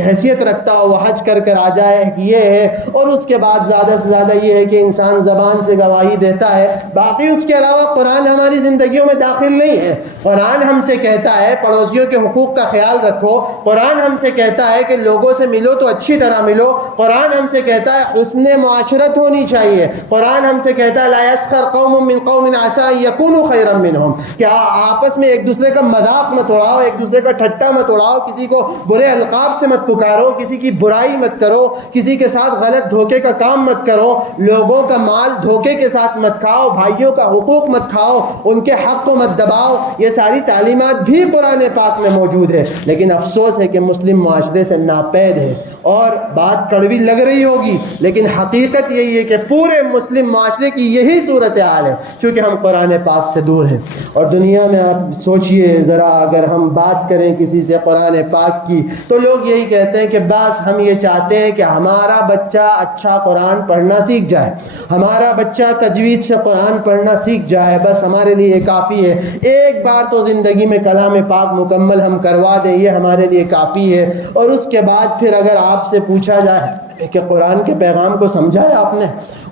حیثیت رکھتا ہو وہ حج کر کر آ جائے، یہ ہے۔ اور اس کے بعد زیادہ سے زیادہ یہ ہے کہ انسان زبان سے گواہی دیتا ہے، باقی اس کے علاوہ قرآن ہماری زندگیوں میں داخل نہیں ہے۔ قرآن ہم سے کہتا ہے پڑوسیوں کے حقوق کا خیال رکھو، قرآن ہم سے کہتا ہے کہ لوگوں سے ملو تو اچھی طرح ملو، قرآن ہم سے کہتا ہے حسن معاشرت ہونی چاہیے، قرآن ہم سے کہتا ہے لا یسخر قوم من قوم عسى ان يكونوا خيرا منهم، کہ آپس میں ایک دوسرے کا مذاق مت اڑاؤ، ایک دوسرے کا ٹھٹا مت اڑاؤ، کسی کو برے القاب سے مت پکارو، کسی کی برائی مت کرو، کسی کے ساتھ غلط دھوکے کا کام مت کرو، لوگوں کا مال دھوکے کے ساتھ مت کھاؤ، بھائیوں کا حقوق مت کھاؤ، ان کے حق کو مت دباؤ۔ یہ ساری تعلیمات بھی قرآن پاک میں موجود ہے، لیکن افسوس ہے کہ مسلم معاشرے سے ناپید ہے۔ اور بات کڑوی لگ رہی ہوگی لیکن حقیقت یہی ہے کہ پورے مسلم معاشرے کی یہی صورتحال ہے، کیونکہ ہم قرآن پاک سے دور ہیں۔ اور دنیا میں آپ سوچئے ذرا، اگر ہم بات کریں کسی سے قرآن پاک کی تو لوگ یہی کہتے ہیں کہ بس ہم یہ چاہتے ہیں کہ ہمارا بچہ اچھا قرآن پڑھنا سیکھ جائے، ہمارا بچہ تجوید سے قرآن پڑھنا سیکھ جائے، بس ہمارے لیے یہ کافی ہے، ایک بار تو زندگی میں کلام پاک مکمل ہم کروا دیں، یہ ہمارے لیے کافی ہے۔ اور اس کے بعد پھر اگر آپ سے پوچھا جائے کہ قرآن کے پیغام کو سمجھا ہے آپ نے،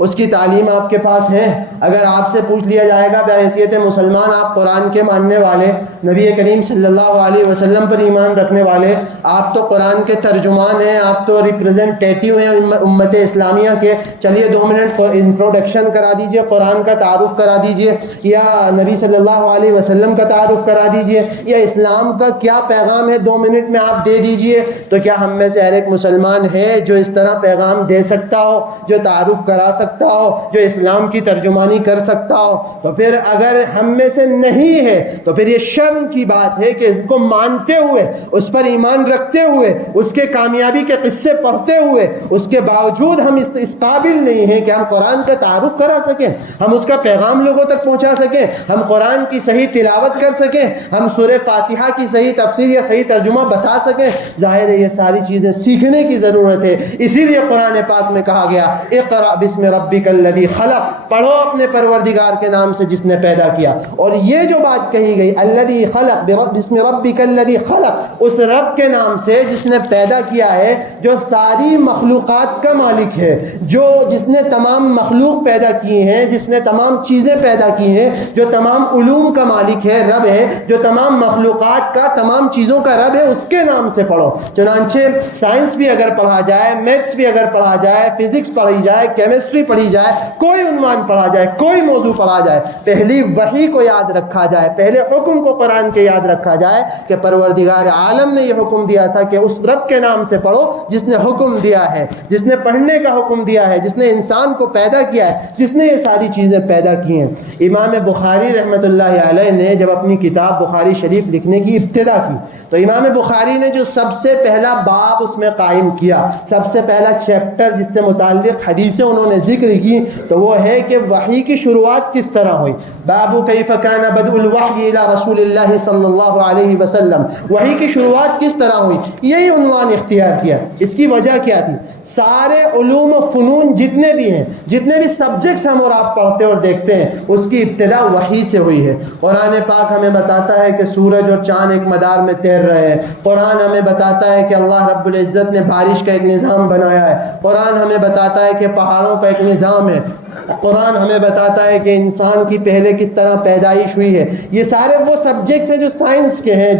اس کی تعلیم آپ کے پاس ہے، اگر آپ سے پوچھ لیا جائے گا بحیثیت مسلمان آپ قرآن کے ماننے والے، نبی کریم صلی اللہ علیہ وسلم پر ایمان رکھنے والے، آپ تو قرآن کے ترجمان ہیں، آپ تو ریپریزنٹیٹیو ہیں امت اسلامیہ کے، چلیے 2 منٹ انٹروڈکشن کرا دیجئے، قرآن کا تعارف کرا دیجئے، یا نبی صلی اللہ علیہ وسلم کا تعارف کرا دیجئے، یا اسلام کا کیا پیغام ہے 2 منٹ میں آپ دے دیجئے۔ تو کیا ہم میں سے ہر ایک مسلمان ہے جو اس طرح پیغام دے سکتا ہو، جو تعارف کرا سکتا ہو، جو اسلام کی ترجمانی کر سکتا ہو؟ تو پھر اگر ہم میں سے نہیں ہے تو پھر یہ شرم کی بات ہے کہ اس کو مانتے ہوئے، اس پر ایمان رکھتے ہوئے، اس کے کامیابی کے قصے پڑھتے ہوئے، اس کے باوجود ہم اس قابل نہیں ہیں کہ ہم قرآن کا تعارف کرا سکیں، ہم اس کا پیغام لوگوں تک پہنچا سکیں، ہم قرآن کی صحیح تلاوت کر سکیں، ہم سورہ فاتحہ کی صحیح تفسیر یا صحیح ترجمہ بتا سکیں۔ ظاہر ہے یہ ساری چیزیں سیکھنے کی ضرورت ہے، اسی لیے قرآن پاک میں کہا گیا اقرأ بسم ربک الذی خلق، پڑھو اپنے پروردگار کے نام سے جس نے پیدا کیا۔ اور یہ جو بات کہی گئی الذی خلق بسم ربک الذی خلق، اس رب کے نام سے جس نے پیدا کیا ہے، جو ساری مخلوقات کا مالک ہے، جس نے تمام مخلوق پیدا کی ہیں، جس نے تمام چیزیں پیدا کی ہیں، جو تمام علوم کا مالک ہے، رب ہے، جو تمام مخلوقات کا، تمام چیزوں کا رب ہے، اس کے نام سے پڑھو۔ چنانچہ سائنس بھی اگر پڑھا جائے، میتھس بھی اگر پڑھا جائے، فزکس پڑھی جائے، کیمسٹری پڑھی جائے، کوئی عنوان پڑھا جائے، کوئی موضوع پڑھا جائے، پہلی وحی کو یاد رکھا جائے، پہلے حکم کو قرآن کے یاد رکھا جائے کہ پروردگار عالم نے یہ حکم دیا تھا کہ اس رب کے نام سے پڑھو جس نے حکم دیا ہے، جس نے پڑھنے کا حکم دیا ہے، جس نے انسان کو پیدا کیا ہے، جس نے یہ ساری چیزیں پیدا کی ہیں۔ امام بخاری رحمۃ اللہ علیہ نے جب اپنی کتاب بخاری شریف لکھنے کی ابتدا کی تو امام بخاری نے جو سب سے پہلا باب اس میں قائم کیا، سب سے پہلا چیپٹر جس سے متعلق حدیثیں انہوں نے ذکر کی، تو وہ ہے کہ وحی کی شروعات کس طرح ہوئی۔ باب کیف کان بدء الوحی الی رسول اللہ صلی اللہ علیہ وسلم، وحی کی شروعات کس طرح ہوئی، یہی عنوان اختیار کیا۔ اس کی وجہ کیا تھی؟ سارے علوم و فنون جتنے بھی ہیں، جتنے بھی سبجیکٹس ہم اور آپ پڑھتے اور دیکھتے ہیں، اس کی ابتدا وحی سے ہوئی ہے۔ قرآن پاک ہمیں بتاتا ہے کہ سورج اور چاند ایک مدار میں تیر رہے ہیں، قرآن ہمیں بتاتا ہے کہ اللہ رب العزت نے بارش کا ایک نظام بنایا ہے، قرآن ہمیں بتاتا ہے کہ پہاڑوں کا ایک نظام ہے، قرآن ہمیں بتاتا ہے کہ انسان کی پہلے کس طرح پیدائش ہوئی ہے۔ یہ سارے وہ سبجیکٹس ہیں جو سائنس کے ہیں،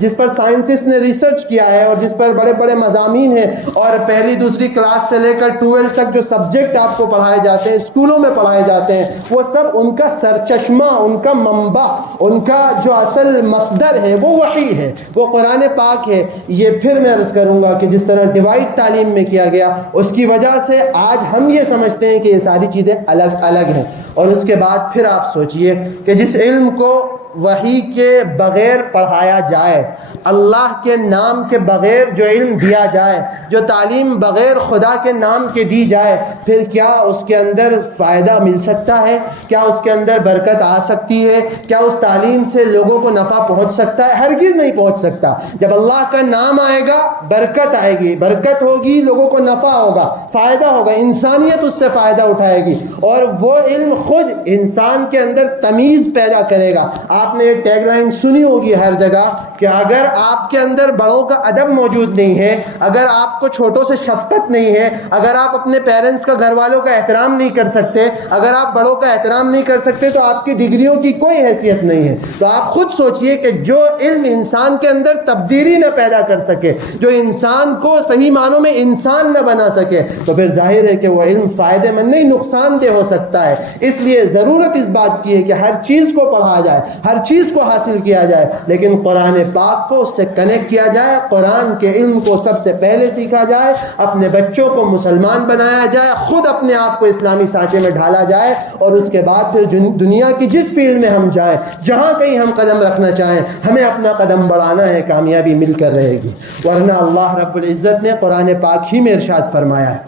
جس پر سائنسسٹ نے ریسرچ کیا ہے اور جس پر بڑے بڑے مضامین ہیں، اور پہلی دوسری کلاس سے لے کر 12 تک جو سبجیکٹ آپ کو پڑھائے جاتے ہیں، اسکولوں میں پڑھائے جاتے ہیں، وہ سب ان کا سرچشمہ، ان کا منبع، ان کا جو اصل مصدر ہے وہ وحی ہے، وہ قرآن پاک ہے۔ یہ پھر میں عرض کروں گا کہ جس طرح ڈیوائڈ تعلیم میں کیا گیا، اس کی وجہ سے آج ہم یہ سمجھتے ہیں کہ یہ ساری چیزیں الگ الگ ہیں۔ اور اس کے بعد پھر آپ سوچئے کہ جس علم کو وحی کے بغیر پڑھایا جائے، اللہ کے نام کے بغیر جو علم دیا جائے، جو تعلیم بغیر خدا کے نام کے دی جائے، پھر کیا اس کے اندر فائدہ مل سکتا ہے؟ کیا اس کے اندر برکت آ سکتی ہے؟ کیا اس تعلیم سے لوگوں کو نفع پہنچ سکتا ہے؟ ہرگز نہیں پہنچ سکتا۔ جب اللہ کا نام آئے گا برکت آئے گی، برکت ہوگی، لوگوں کو نفع ہوگا، فائدہ ہوگا، انسانیت اس سے فائدہ اٹھائے گی، اور وہ علم خود انسان کے اندر تمیز پیدا کرے گا۔ آپ نے یہ ٹیگ لائن سنی ہوگی ہر جگہ کہ اگر آپ کے اندر بڑوں کا ادب موجود نہیں ہے، اگر آپ کو چھوٹوں سے شفقت نہیں ہے، اگر آپ اپنے پیرنٹس کا، گھر والوں کا احترام نہیں کر سکتے، اگر آپ بڑوں کا احترام نہیں کر سکتے تو آپ کی ڈگریوں کی کوئی حیثیت نہیں ہے۔ تو آپ خود سوچئے کہ جو علم انسان کے اندر تبدیلی نہ پیدا کر سکے، جو انسان کو صحیح معنوں میں انسان نہ بنا سکے، تو پھر ظاہر ہے کہ وہ علم فائدہ مند نہیں، نقصان دہ ہو سکتا ہے۔ اس لیے ضرورت اس بات کی ہے کہ ہر چیز کو پڑھا جائے، ہر چیز کو حاصل کیا جائے، لیکن قرآن پاک کو اس سے کنیکٹ کیا جائے، قرآن کے علم کو سب سے پہلے سیکھا جائے، اپنے بچوں کو مسلمان بنایا جائے، خود اپنے آپ کو اسلامی سانچے میں ڈھالا جائے، اور اس کے بعد پھر دنیا کی جس فیلڈ میں ہم جائیں، جہاں کہیں ہم قدم رکھنا چاہیں، ہمیں اپنا قدم بڑھانا ہے، کامیابی مل کر رہے گی۔ ورنہ اللہ رب العزت نے قرآن پاک ہی میں ارشاد فرمایا ہے،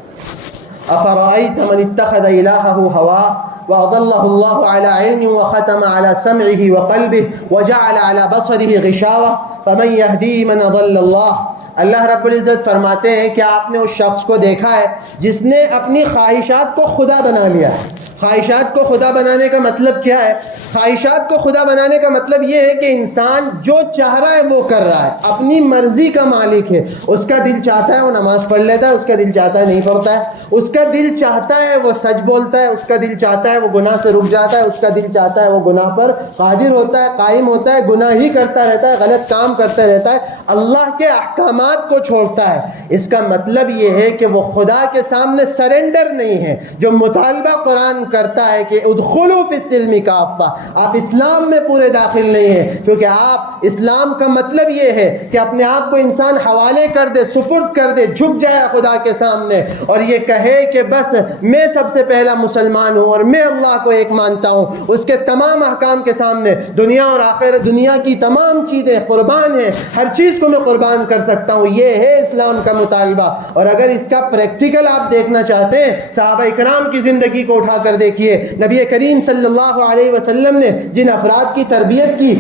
أفرأيت من اتخذ إلهه هواه وأضله الله على علم وختم على سمعه وقلبه وجعل على بصره غشاوة فمن يهديه من أضل الله۔ اللہ رب العزت فرماتے ہیں کہ آپ نے اس شخص کو دیکھا ہے جس نے اپنی خواہشات کو خدا بنا لیا ہے۔ خواہشات کو خدا بنانے کا مطلب کیا ہے؟ خواہشات کو خدا بنانے کا مطلب یہ ہے کہ انسان جو چاہ رہا ہے وہ کر رہا ہے، اپنی مرضی کا مالک ہے۔ اس کا دل چاہتا ہے وہ نماز پڑھ لیتا ہے، اس کا دل چاہتا ہے نہیں پڑھتا ہے، اس کا دل چاہتا ہے وہ سچ بولتا ہے، اس کا دل چاہتا ہے وہ گناہ سے رک جاتا ہے، اس کا دل چاہتا ہے وہ گناہ پر قادر ہوتا ہے، قائم ہوتا ہے، گناہ ہی کرتا رہتا ہے، غلط کام کرتا رہتا ہے، اللہ کے احکامات کو چھوڑتا ہے۔ اس کا مطلب یہ ہے کہ وہ خدا کے سامنے سرنڈر نہیں ہے۔ جو مطالبہ قرآن کرتا ہے کہ ادخلوا فی السلم کافہ، آپ اسلام میں پورے داخل نہیں ہیں، کیونکہ آپ اسلام کا مطلب یہ ہے کہ اپنے آپ کو انسان حوالے کر دے، سپرد کر دے، جھک جائے خدا کے سامنے، اور یہ کہے کہ بس میں سب سے پہلا مسلمان ہوں اور میں اللہ کو ایک مانتا ہوں، اس کے تمام احکام کے سامنے دنیا اور آخرت، دنیا کی تمام چیزیں قربان ہیں، ہر چیز کو میں قربان کر سکتا ہوں۔ یہ ہے اسلام کا مطالبہ۔ اور اگر اس کا پریکٹیکل آپ دیکھنا چاہتے ہیں، صحابہ اکرام کی زندگی کو اٹھا کر دیکھیے، نبی کریم صلی اللہ علیہ وسلم نے جن افراد کی تربیت کی،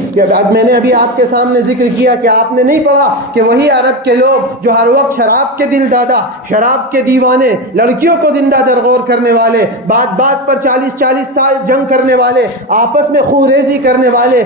میں نے ابھی آپ کے سامنے ذکر کیا کہ آپ نے نہیں پڑھا کہ وہی عرب کے لوگ جو ہر وقت شراب کے دل دادا، شراب کے دیوانے، لڑکیوں کو زندہ درغور کرنے والے، بات بات پر 40 سال جنگ کرنے والے، آپس میں خون ریزی کرنے والے،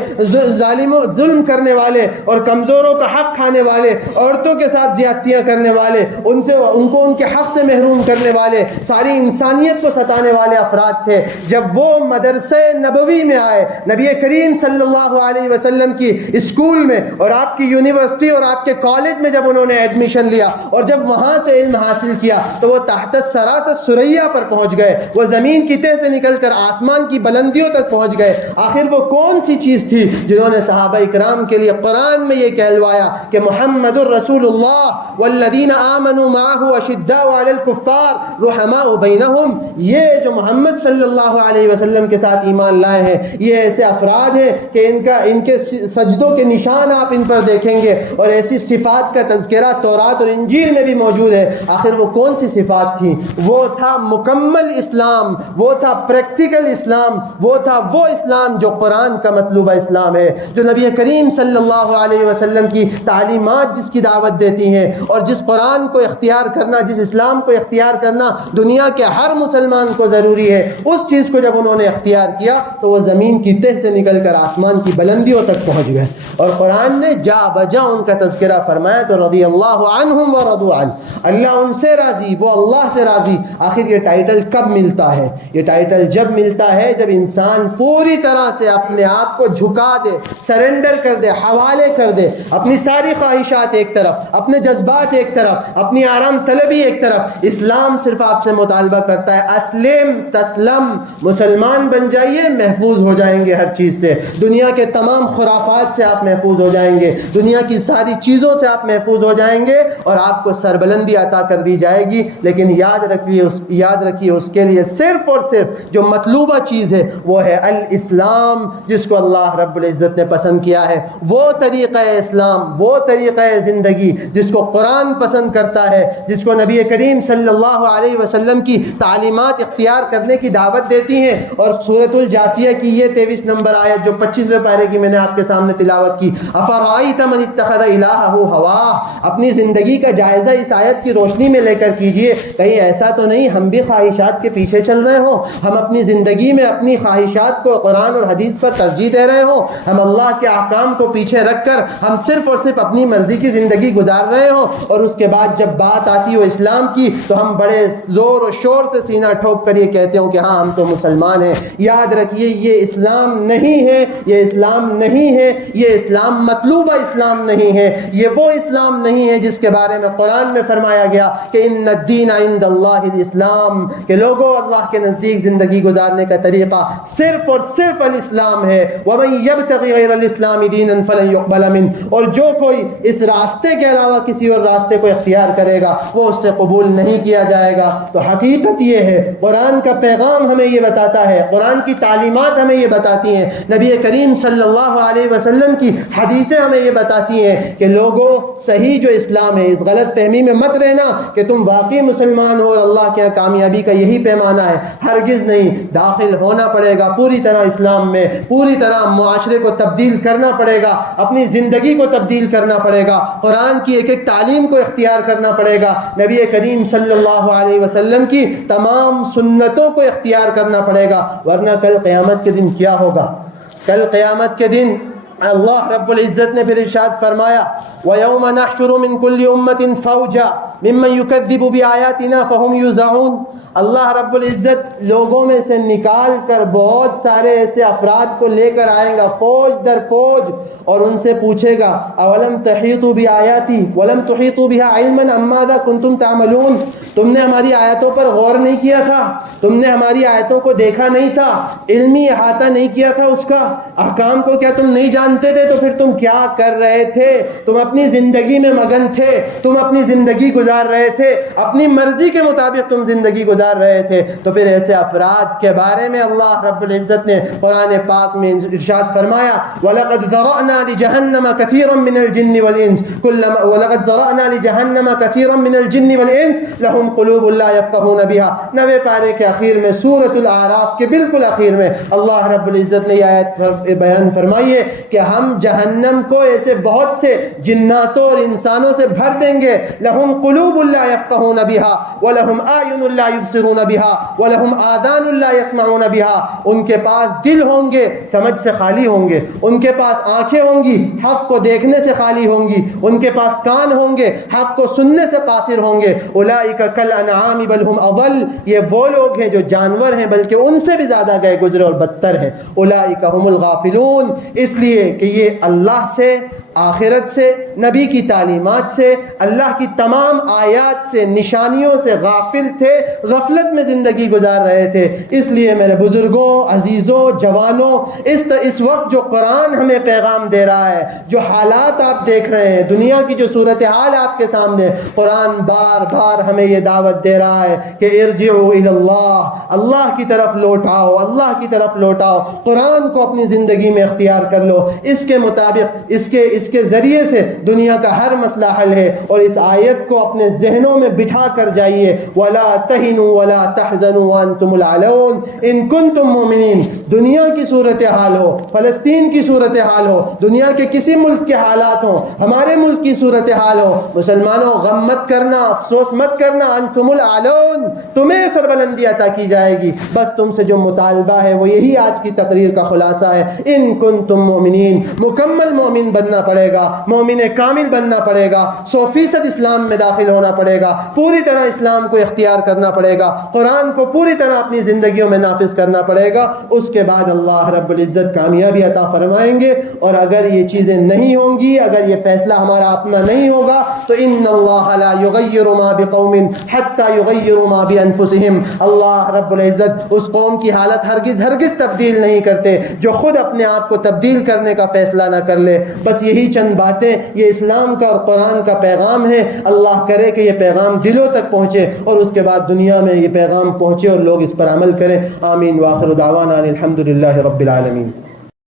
ظالموں ظلم کرنے والے اور کمزوروں کا حق کھانے والے، عورتوں کے ساتھ زیادتیاں کرنے والے، ان کو ان کے حق سے محروم کرنے والے، ساری انسانیت کو ستانے والے افراد تھے۔ جب وہ مدرسہ نبوی میں آئے، نبی کریم صلی اللہ علیہ وسلم کی اسکول میں اور آپ کی یونیورسٹی اور آپ کے کالج میں جب انہوں نے ایڈمیشن لیا اور جب وہاں سے علم حاصل کیا تو وہ تحت الثری سے ثریا پر پہنچ گئے، وہ زمین کی تہ سے نکل کر آسمان کی بلندیوں تک پہنچ گئے۔ آخر وہ کون سی چیز تھی جنہوں نے صحابہ اکرام کے لیے قرآن میں یہ کہلوایا کہ محمد الرسول اللہ والذین آمنوا معه اشداء علی الکفار رحماء بینہم، یہ جو محمد صلی اللہ علیہ وسلم کے ساتھ ایمان لائے ہیں، یہ ایسے افراد ہیں کہ ان کے سجدوں کے نشان آپ ان پر دیکھیں گے، اور ایسی صفات کا تذکرہ تورات اور انجیل میں بھی موجود ہے۔ آخر وہ کون سی صفات تھیں؟ وہ تھا مکمل اسلام، وہ تھا پریکٹیکل اسلام، وہ تھا وہ اسلام جو قرآن کا مطلوبہ اسلام ہے، جو نبی کریم صلی اللہ علیہ وسلم کی تعلیمات جس کی دعوت دیتی ہیں، اور جس قرآن کو اختیار کرنا، جس اسلام کو اختیار کرنا دنیا کے ہر مسلمان کو ضروری ہے۔ اس چیز کو جب انہوں نے اختیار کیا تو وہ زمین کی تہ سے نکل کر آسمان کی بلندیوں تک پہنچ گئے، اور قرآن نے جا بجا ان کا تذکرہ فرمایا تو رضی اللہ عنہم ورضوا عنہ، اللہ ان سے راضی، وہ اللہ سے راضی۔ آخر یہ ٹائٹل کب ملتا ہے؟ یہ ٹائٹل جب ملتا ہے جب انسان پوری طرح سے اپنے آپ کو جھکا دے، سرنڈر کر دے، حوالے کر دے، اپنی ساری خواہشات ایک طرف، اپنے جذبات ایک طرف، اپنی آرام طلبی ایک طرف۔ اسلام صرف آپ سے مطالبہ کرتا ہے اسلم تسلم، مسلمان بن جائیے، محفوظ ہو جائیں گے ہر چیز سے، دنیا کے تمام خرافات سے آپ محفوظ ہو جائیں گے، دنیا کی ساری چیزوں سے آپ محفوظ ہو جائیں گے، اور آپ کو سربلندی عطا کر دی جائے گی۔ لیکن یاد رکھیے اس کے لیے صرف اور صرف جو مطلوبہ چیز ہے وہ ہے الاسلام، جس کو اللہ رب العزت نے پسند کیا ہے، وہ طریقہ اسلام، وہ طریقہ زندگی جس کو قرآن پسند کرتا ہے، جس کو نبی کریم صلی اللہ علیہ وسلم کی تعلیمات اختیار کرنے کی دعوت دیتی ہیں. اور سورۃ الجاثیہ کی یہ 23 نمبر آیت جو 25ویں پارے کی میں نے آپ کے سامنے تلاوت کی, افرأیت من اتخذ الہہ ہواہ, اپنی زندگی کا جائزہ اس آیت کی روشنی میں لے کر کیجئے. کہیں ایسا تو نہیں ہم بھی خواہشات کے پیچھے چل رہے ہوں, ہم اپنی زندگی میں اپنی خواہشات کو قرآن اور حدیث پر ترجیح دے رہے ہوں, ہم اللہ کے احکام کو پیچھے رکھ کر ہم صرف اور صرف اپنی مرضی کی زندگی گزار رہے ہوں, اور اس کے بعد جب بات آتی ہو اسلام کی تو ہم بڑے زور و شور سے سینہ ٹھوک کر یہ کہتے ہوں کہ ہاں ہم تو مسلمان ہیں. یاد رکھیے یہ اسلام نہیں ہے, یہ اسلام نہیں ہے, یہ اسلام مطلوبہ اسلام نہیں ہے, یہ وہ اسلام نہیں ہے جس کے بارے میں قرآن میں فرمایا گیا کہ ان الدین عند اللہ الاسلام, کہ لوگوں اللہ کے نزدیک زندگی گزارنے کا طریقہ صرف اور صرف الاسلام ہے. ومن یبتغی غیر الاسلام دینا فلن یقبل منہ, اور جو کوئی اس راستے کے علاوہ کسی اور راستے کو اختیار کرے گا وہ اس سے قبول نہیں کیا جائے گا. تو حقیقت یہ ہے, قرآن کا پیغام ہمیں یہ بتاتا ہے, قرآن کی تعلیمات ہمیں یہ بتاتی ہیں, نبی کریم صلی اللہ علیہ وسلم کی حدیثیں ہمیں یہ بتاتی ہیں کہ لوگوں صحیح جو اسلام ہے, اس غلط فہمی میں مت رہنا کہ تم واقعی مسلمان ہو اور اللہ کے کامیابی کا یہی پیمانہ ہے. ہرگز نہیں, داخل ہونا پڑے گا پوری طرح اسلام میں, پوری طرح معاشرے کو تبدیل کرنا پڑے گا, اپنی زندگی کو تبدیل کرنا پڑے گا, قرآن کی ایک ایک تعلیم کو اختیار کرنا پڑے گا, نبی کریم صلی اللہ علیہ وسلم کی تمام سنتوں کو اختیار کرنا پڑے گا. ورنہ کل قیامت کے دن کیا ہوگا؟ کل قیامت کے دن اللہ رب العزت نے پھر ارشاد فرمایا وَيَوْمَ نَحْشُرُ مِنْ كُلِّ أُمَّةٍ فَوْجًا مِمَّنْ يُكَذِّبُ بِآيَاتِنَا فَهُمْ يُوزَعُونَ. اللہ رب العزت لوگوں میں سے نکال کر بہت سارے ایسے افراد کو لے کر آئے گا فوج در فوج, اور ان سے پوچھے گا اولم تحیطوا بآیاتی ولم تحیطوا بها علما ام ماذا کنتم تعملون, تم نے ہماری آیتوں پر غور نہیں کیا تھا, تم نے ہماری آیتوں کو دیکھا نہیں تھا, علمی احاطہ نہیں کیا تھا اس کا, احکام کو کیا تم نہیں جانتے تھے, تو پھر تم کیا کر رہے تھے؟ تم اپنی زندگی میں مگن تھے, تم اپنی زندگی گزار رہے تھے, اپنی مرضی کے مطابق تم زندگی گزار رہے تھے. تو پھر ایسے افراد کے بارے میں اللہ رب العزت نے قرآن پاک میں ارشاد فرمایا وَلَقَدْ ذَرَأْنَا لِجَهَنَّمَ كَثِيرًا مِنَ الْجِنِّ وَالْإِنسِ وَلَقَدْ ذَرَأْنَا لِجَهَنَّمَ كَثِيرًا مِنَ الْجِنِّ وَالْإِنسِ لَهُمْ قُلُوبٌ لَا يَفْقَهُونَ بِهَا. 90 پارے کے اخیر میں سورۃ الاعراف کے بالکل اخیر میں اللہ رب العزت نے یہ آیت بیان فرمائی ہے کہ ہم جہنم کو ایسے بہت سے جناتوں اور انسانوں سے بھر دیں گے. لَهُمْ قُلُوبٌ لَا يَفْقَهُونَ بِهَا وَلَهُمْ أَعْيُنٌ لَا يُبْصِرُونَ بِهَا وَلَهُمْ آذَانٌ لَا يَسْمَعُونَ بِهَا. ان کے پاس دل ہوں گے, سمجھ سے خالی ہوں گے, ان کے پاس آنکھیں ہوں گی, حق کو دیکھنے سے خالی ہوں گی, ان کے پاس کان ہوں گے, حق کو سننے سے قاصر ہوں گے. اولئک کالانعام بل هم اضل, یہ وہ لوگ ہیں جو جانور ہیں بلکہ ان سے بھی زیادہ گئے گزرے اور بدتر ہیں. اولئک هم الغافلون, اس لیے کہ یہ اللہ سے, آخرت سے, نبی کی تعلیمات سے, اللہ کی تمام آیات سے, نشانیوں سے غافل تھے, غفلت میں زندگی گزار رہے تھے. اس لیے میرے بزرگوں, عزیزوں, جوانوں, اس وقت جو قرآن ہمیں پیغام دے رہا ہے, جو حالات آپ دیکھ رہے ہیں, دنیا کی جو صورتحال آپ کے سامنے, قرآن بار بار ہمیں یہ دعوت دے رہا ہے کہ ارجعوا الی اللہ, اللہ کی طرف لوٹاؤ, اللہ کی طرف لوٹاؤ, قرآن کو اپنی زندگی میں اختیار کر لو. اس کے مطابق اس کے ذریعے سے دنیا کا ہر مسئلہ حل ہے. اور اس آیت کو اپنے ذہنوں میں بٹھا کر جائیے وَلَا تَهِنُوا وَلَا تَحْزَنُوا وَأَنْتُمُ الْأَعْلَوْنَ إِن كُنتُم مُؤْمِنِينَ. دنیا کی صورتحال ہو, فلسطین کی صورتحال ہو, دنیا کے کسی ملک کے حالات ہوں, ہمارے ملک کی صورتحال ہو, مسلمانوں غم مت کرنا, افسوس مت کرنا, انتم العلون, تمہیں سربلندی عطا کی جائے گی. بس تم سے جو مطالبہ ہے وہ یہی آج کی تقریر کا خلاصہ ہے. ان کنتم مؤمنین, مکمل مومن بننا پڑے گا, مومن کامل بننا پڑے گا, 100% اسلام میں داخل ہونا پڑے گا, پوری طرح اسلام کو اختیار کرنا پڑے گا, قرآن کو پوری طرح اپنی زندگیوں میں نافذ کرنا پڑے گا. اس کے بعد اللہ رب العزت کامیابی عطا فرمائیں گے. اور اگر یہ چیزیں نہیں ہوں گی, اگر یہ فیصلہ ہمارا اپنا نہیں ہوگا, تو ان اللہ لا یغیر ما بقوم حتی یغیروا ما بانفسہم, اللہ رب العزت اس قوم کی حالت ہرگز تبدیل نہیں کرتے جو خود اپنے آپ کو تبدیل کرنے کا فیصلہ نہ کر لے. بس یہی چند باتیں, یہ اسلام کا اور قرآن کا پیغام ہے. اللہ کرے کہ یہ پیغام دلوں تک پہنچے اور اس کے بعد دنیا میں یہ پیغام پہنچے اور لوگ اس پر عمل کریں. آمین. وآخر دعوانا الحمد للہ رب العالمین.